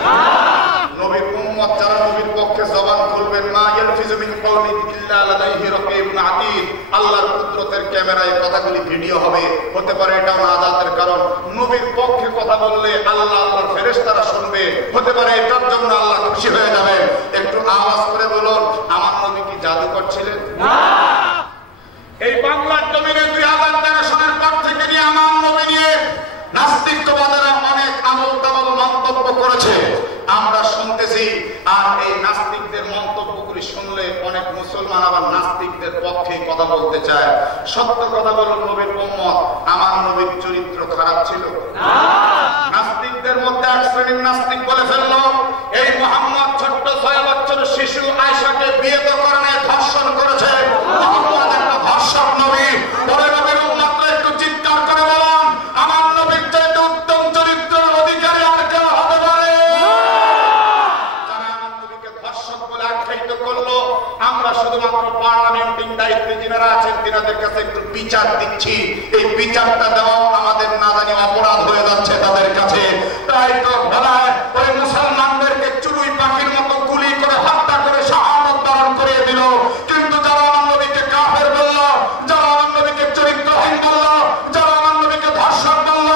নবীর উম্মত যারা নবীর পক্ষে জবান খুলবেন, মা ইয়ালফিজু মিন কাওলিন ইল্লা লাদাইহি রাকিবুন আতীদ, আল্লাহর কুদরতের ক্যামেরায় কথাগুলি ভিডিও হবে। হতে পারে এটাও নাজাতের কারণ, নবীর পক্ষে কথা বললে আল্লাহ আল্লাহর ফেরেশতারা শুনবে। হতে পারে এটার জন্য আল্লাহ খুশি হয়ে যাবে। একটু আওয়াজ করে বলুন, আমার নবী কি জাদুকর ছিলেন? না। এই বাংলার জমিনে 2013 সালের পর থেকে নিয়ে আমার নবী নিয়ে নাস্তিকবাদীরা অনেক আমল তামল মন্তব্য করেছে, আমরা শুনতেছি। আর এই নাস্তিকদের মন্তব্যগুলি শুনলে অনেক মুসলমান আবার নাস্তিকদের পক্ষে কথা বলতে চায়। সত্য কথা বলুন, নবীর উম্মত আমার নবীর চরিত্র খারাপ ছিল না। নাস্তিকদের মধ্যে এক শ্রেণীর নাস্তিক বলে ফেলল, এই মুহাম্মদ ছোট্ট 6 বছরের শিশু আয়েশাকে বিয়ে তো করে নাই, ধর্ষণ করেছে। মুহাম্মদ একটা ধর্ষক নবী। বলে নবীর উম্মত একটু চিৎকার করে বলুন, আমার নবীর চাইতে উত্তম চরিত্রের অধিকারী আর কেউ হতে পারে? যারা আমার নবীকে ধর্ষক বলে আখ্যায়িত করলো, আমরা শুধুমাত্র পার্লামেন্টিং দায়িত্বে যারা আছেন তিনাদের কাছে একটু বিচার দিচ্ছি। এই বিচারটা দেওয়া আমাদের না জানি অপরাধ হয়ে যাচ্ছে তাদের কাছে। তাই তো বলায় ওই মুসলমানদেরকে চুরুই পাখির মতো গুলি করে হত্যা করে শাহাদাত বরণ করে দিল। কিন্তু যারা আমার নবীকে কাফের বলল, যারা আমার নবীকে চরিত্রহীন বলল, যারা আমার নবীকে ধর্ষক বলল,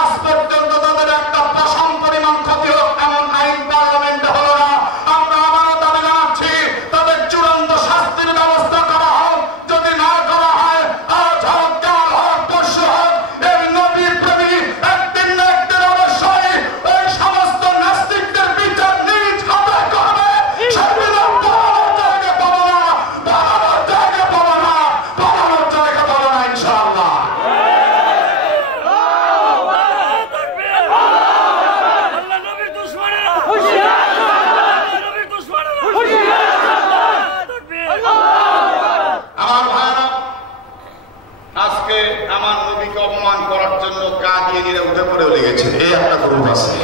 আজ পর্যন্ত তাদের একটা পশম পরিমাণ ক্ষতি হোক এমন আইন পার্লামেন্টে হলো না। আমরা আবারও দাবি জানাচ্ছি, তাদের চূড়ান্ত শাস্তির ব্যবস্থা করা হোক। যদি না করা হয়, আজ হোক, কাল হোক, পরশু হোক, এই নবীর প্রেমী একদিন না একদিন অবশ্যই ওই সমস্ত নাস্তিকদের বিচার নিজ হাতে করবে। সংবিধান পালানোর জায়গা পাবো না, পালানোর জায়গা পাবো না, পালানোর জায়গা পাবো না ইনশাআল্লাহ। আমার ভাইরা, আজকে আমার নবীকে অপমান করার জন্য কাদিয়ানীরা উঠে পড়ে লেগেছে। এই একটা গ্রুপ আছে,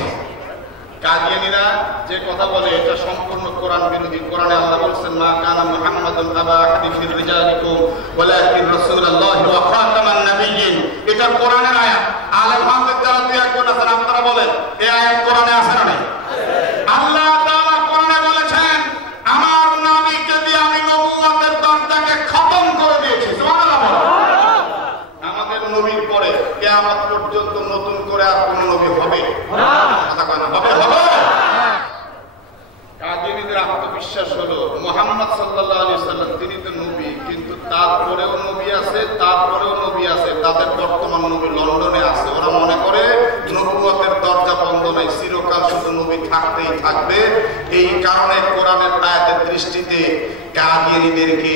কাদিয়ানীরা যে কথা বলে এটা সম্পূর্ণ কোরআন বিরোধী। কোরআনে আল্লাহ বলেছেন, মা কানা মুহাম্মাদুন আবা আহাদিন মিন রিজালিকুম ওয়ালাকিন রাসূলুল্লাহ ওয়া খাতামান নাবিয়্যিন। এটা কোরআনের আয়াত। আলেম হাফেজ যারা দুই একজন আছেন আপনারা বলেন, এই আয়াত কোরআনে আছে না নাই? আল্লাহ তাআলা কোরআনে বলেছেন, আমার নবীকে দিয়ে আমি নবুয়তের দরজাকে খতম করে দিয়েছি। সুবহানাল্লাহ বলেন। আমাদের নবীর পরে কিয়ামত পর্যন্ত নতুন করে আর কোন নবী হবে না। কথা কয় না, হবে হবে। কাদিয়ানীদের আত্মবিশ্বাস হলো মুহাম্মদ সাল্লাল্লাহু আলাইহি সাল্লাম তিনি তো নবী, কিন্তু তারপরেও নবী আছে, তারপরেও নবী আছে। তাদের বর্তমান নবী লন্ডনে আছে। ওরা মনে করে নবুয়তের দরজা বন্ধ নাই, চিরকাল শুধু নবী থাকতেই থাকবে। এই কারণে কোরআনের আয়াতের দৃষ্টিতে কাদিয়ানীদেরকে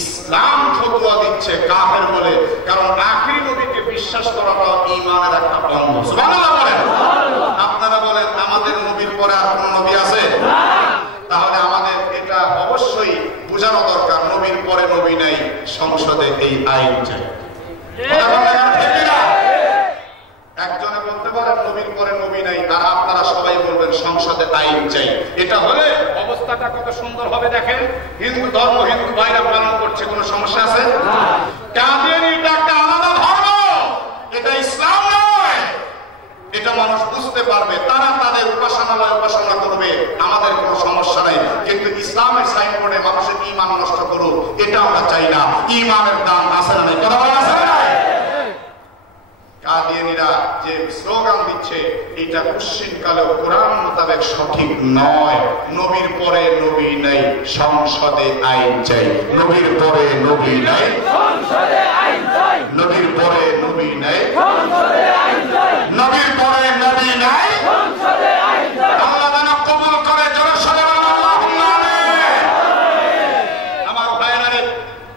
ইসলাম ফতোয়া দিচ্ছে কাফের বলে। কারণ আখিরি নবীকে বিশ্বাস করাটা ঈমানের একটা অঙ্গ। সুবহানাল্লাহ বলেন। আপনারা বলেন, আমাদের নবীর পরে আর কোন নবী আছে? তাহলে আমাদের এটা অবশ্যই বোঝানো দরকার, নবীর পরে নবী নাই, সংসদে এই আইন চাই। এটা হলে অবস্থাটা কত সুন্দর হবে দেখেন। হিন্দু ধর্ম হিন্দু ভাইরা পালন করছে, কোনো সমস্যা আছে? কাদিয়ানীটা একটা আলাদা ধর্ম, এটা ইসলাম নয়। এটা মানুষ বুঝতে পারবে, তারা তাদের উপাসনালয় উপাসনা করবে, আমাদের কোনো সমস্যা নাই। কিন্তু ইসলামের সাইনবোর্ডে মানুষের ঈমান নষ্ট করুক, এটা আমরা চাই না। ঈমানের দাম আছে না নাই? কথা বলা আছে না? কাদিয়ানীরা যে স্লোগান দিচ্ছে এটা কুশ্চিনকালেও কোরআন মোতাবেক সঠিক নয়। নবীর পরে নবী নাই, সংসদে আইন চাই। নবীর পরে নবী নাই, সংসদে আইন চাই। নবীর পরে নবী নাই, সংসদে আইন চাই। নবীর পরে নবী নাই, সংসদে আইন চাই। আল্লাহ যেন কবুল করে, জোরে সরে বলুন আল্লাহুম্মা আমিন। আমার ভাইরা,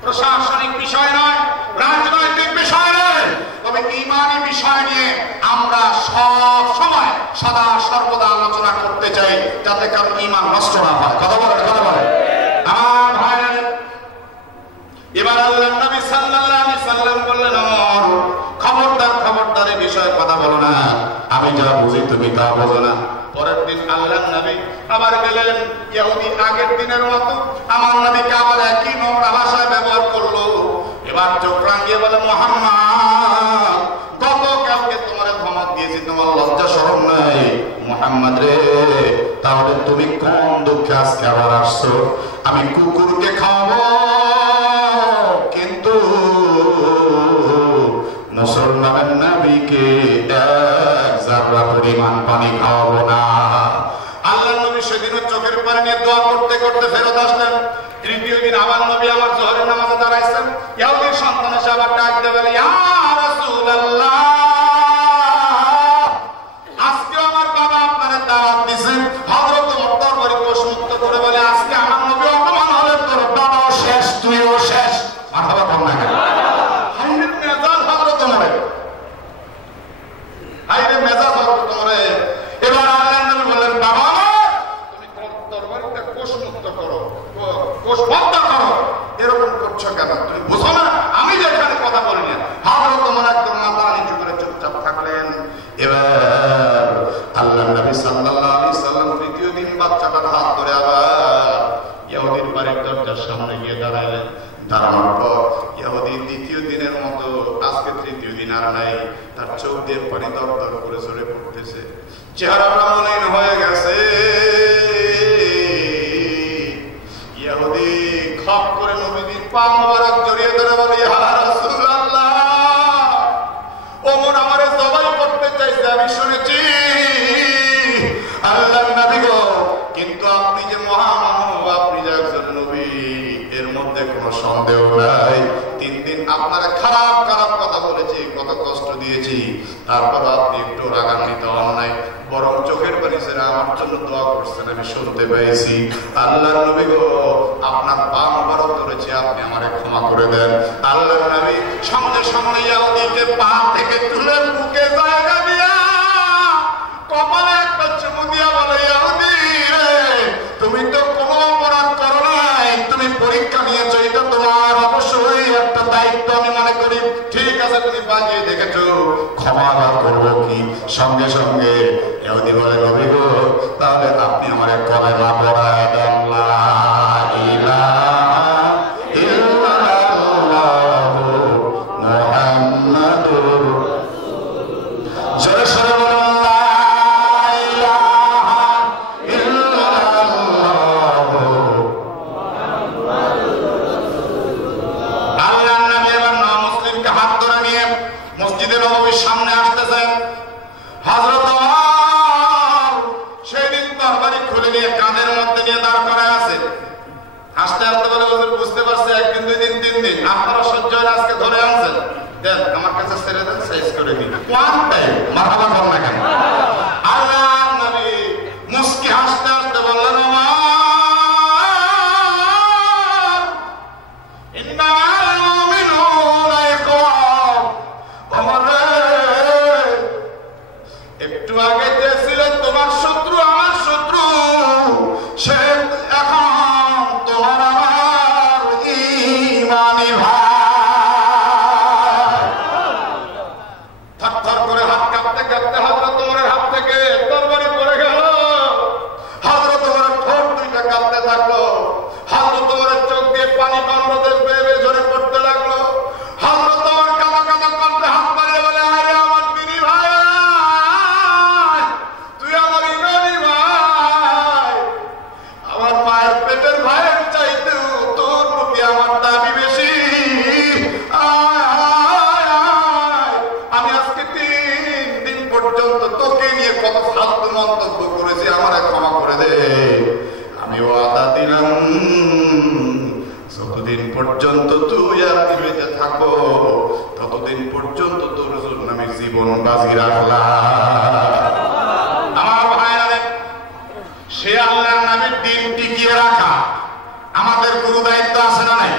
প্রশাসনিক বিষয় নয়, রাজনৈতিক বিষয় নয়, তবে ঈমানি বিষয় নিয়ে আমরা সব সময় সদা সর্বদা আলোচনা করতে চাই, যাতে কারো ঈমান নষ্ট না হয়। কথা বলেন, কথা বলেন আমার ভাইরা। এবার আল্লাহর নবী সাল্লাল্লাহু আলাইহি সাল্লাম বললেন, ওমর খবরদার, খবরদার এই বিষয়ে কথা বলো না, আমি যা বুঝি তুমি তা বোঝো না। পরের দিন আল্লাহর নবী আবার গেলেন, ইহুদি আগের দিনের মতো আমার নবীকে আবার একই নোংরা ভাষায় ব্যবহার করলো। এবার চোখ রাঙিয়ে বলে, মুহাম্মদ গত কালকে তোমার ধমক দিয়েছি, তোমার লজ্জা শরম নাই? মুহাম্মদ রে, তাহলে তুমি কোন দুঃখে আজকে আবার আসছো? আমি কুকুরকে খাওয়াবো, কিন্তু মুসলমানের নবীকে এক যারা পরিমাণ পানি খাওয়াবো না। আল্লাহর নবী সেদিনও চোখের পানি নিয়ে দোয়া করতে করতে ফেরত আসলেন। তৃতীয় দিন আবার নবী আমার জোহরের নামাজে দাঁড়াইছেন। ইহুদির সন্তান এসে আবার ডাক দিয়ে বলে, ইয়া রাসূলুল্লাহ, আজকে আমার বাবা আপনার দাওয়াত দিয়েছেন। হযরত ওমর তরবারি কোষমুক্ত করে বলে, আজকে আমার নবী অপমান হলে তোর বাবাও শেষ, তুইও শেষ। মারহাবা বল না কেন? হাইরে মেজাজ হযরত ওমরের, হাইরে মেজাজ হযরত ওমরের। এবার আল্লাহর নবী বললেন, বাবা তুমি তরবারিটা কোষমুক্ত করো, কোষবদ্ধ করো, এরকম করছো কেন? তুমি বুঝো না আমি যেখানে কথা বলি না? হযরত ওমর একদম মাথা নিচু করে চুপচাপ থাকলেন। এবার আল্লাহর নবী সাল্লাল্লাহু আলাইহি সাল্লাম তৃতীয় দিন বাচ্চাটার হাত ধরে আবার ইহুদির বাড়ির দরজার সামনে গিয়ে দাঁড়ালেন। দাঁড়ানোর পর ইহুদি দ্বিতীয় দিনের মতো আজকে তৃতীয় দিন আর নাই, তার চোখ দিয়ে পানি দর দর করে ঝরে পড়তেছে, চেহারাটা মলিন হয়ে গেছে। ইহুদি খপ করে নবীর পা মোবারক জড়িয়ে ধরে বলে, ইয়া রাসূলুল্লাহ, ওমর আমারে জবাই করতে চাইছে, আমি শুনেছি। আল্লাহর নবী গো, কিন্তু আপনি যে মহামানব, আপনি যে একজন নবী, এর মধ্যে কোনো সন্দেহ নাই। 3 দিন আপনারা খারাপ খারাপ কথা বলেছি, কত কষ্ট দিয়েছি, তারপর আপনি একটু রাগান্বিত হন নাই, বরং চোখের পানি ছেড়ে আমার জন্য দোয়া করছেন, আমি শুনতে পেয়েছি। আল্লাহর নবী গো, আপনার পা মোবারক ধরেছি, আপনি আমারে ক্ষমা করে দেন। আল্লাহর নবী সামনে সামনে ইহুদিকে পা থেকে তুলে বুকে জায়গা দিয়া কপালে একটা চুমু দিয়া বলে, ইহুদি রে, তুমি তো কোনো অপরাধ করো নাই, তুমি পরীক্ষা নিয়েছো, এটা তোমার অবশ্যই একটা দায়িত্ব আমি মনে করি। ঠিক আছে, তুমি বাজিয়ে দেখেছো, ক্ষমা করবো কি? সঙ্গে সঙ্গে ইহুদি বলে, নবী গো, তাহলে আপনি আমার কলেমা পড়ায় দেন, লা ইলাহা ইল্লাল্লাহু মুহাম্মাদুর রাসূলুল্লাহ। জোরে সরে বলুন, লা ইলাহা ইল্লাল্লাহু মুহাম্মাদুর রাসূলুল্লাহ। আল্লাহর নবী এবার মুসলিমকে হাত ধরে নিয়ে মসজিদে নববীর সামনে আসতেছেন। হযরত ওমর সেদিন তরবারি খুলে নিয়ে কাঁধের মধ্যে নিয়ে দাঁড় করায় আছে। আস্তে আস্তে বলে, হুজুর বুঝতে পারছি, 1 দিন 2 দিন 3 দিন আপনারা সহ্য হয়ে আজকে ধরে আনছেন, দেন আমার কাছে ছেড়ে দেন, শেষ করে দিন। ওয়ান টাইম মারহাবা বল না কেন? আল্লাহর নবী মুস্কি হাসতে হাসতে বললেন, ওমর ইন্নাল মুমিনুনা ইখওয়া। ওমর একটু আগে যে ছিলেন তোমার শত্রু, আমার শত্রু, সে এখন তোমার আমার ঈমানি ভাই। থরথর করে হাত কাঁপতে কাঁপতে হযরত ওমরের হাত থেকে তরবারি পড়ে গেল। হযরত ওমর পর্যন্ত তোকে নিয়ে কত ফালতু মন্তব্য করেছি, আমারে ক্ষমা করে দে। আমি ওয়াদা দিলাম যতদিন পর্যন্ত তুই আর পৃথিবীতে থাকো ততদিন পর্যন্ত তোর জন্য আমি জীবন বাজি রাখলাম। আমার ভাইরা, সে আল্লাহর নামে দিন টিকিয়ে রাখা আমাদের গুরু দায়িত্ব আছে না নাই?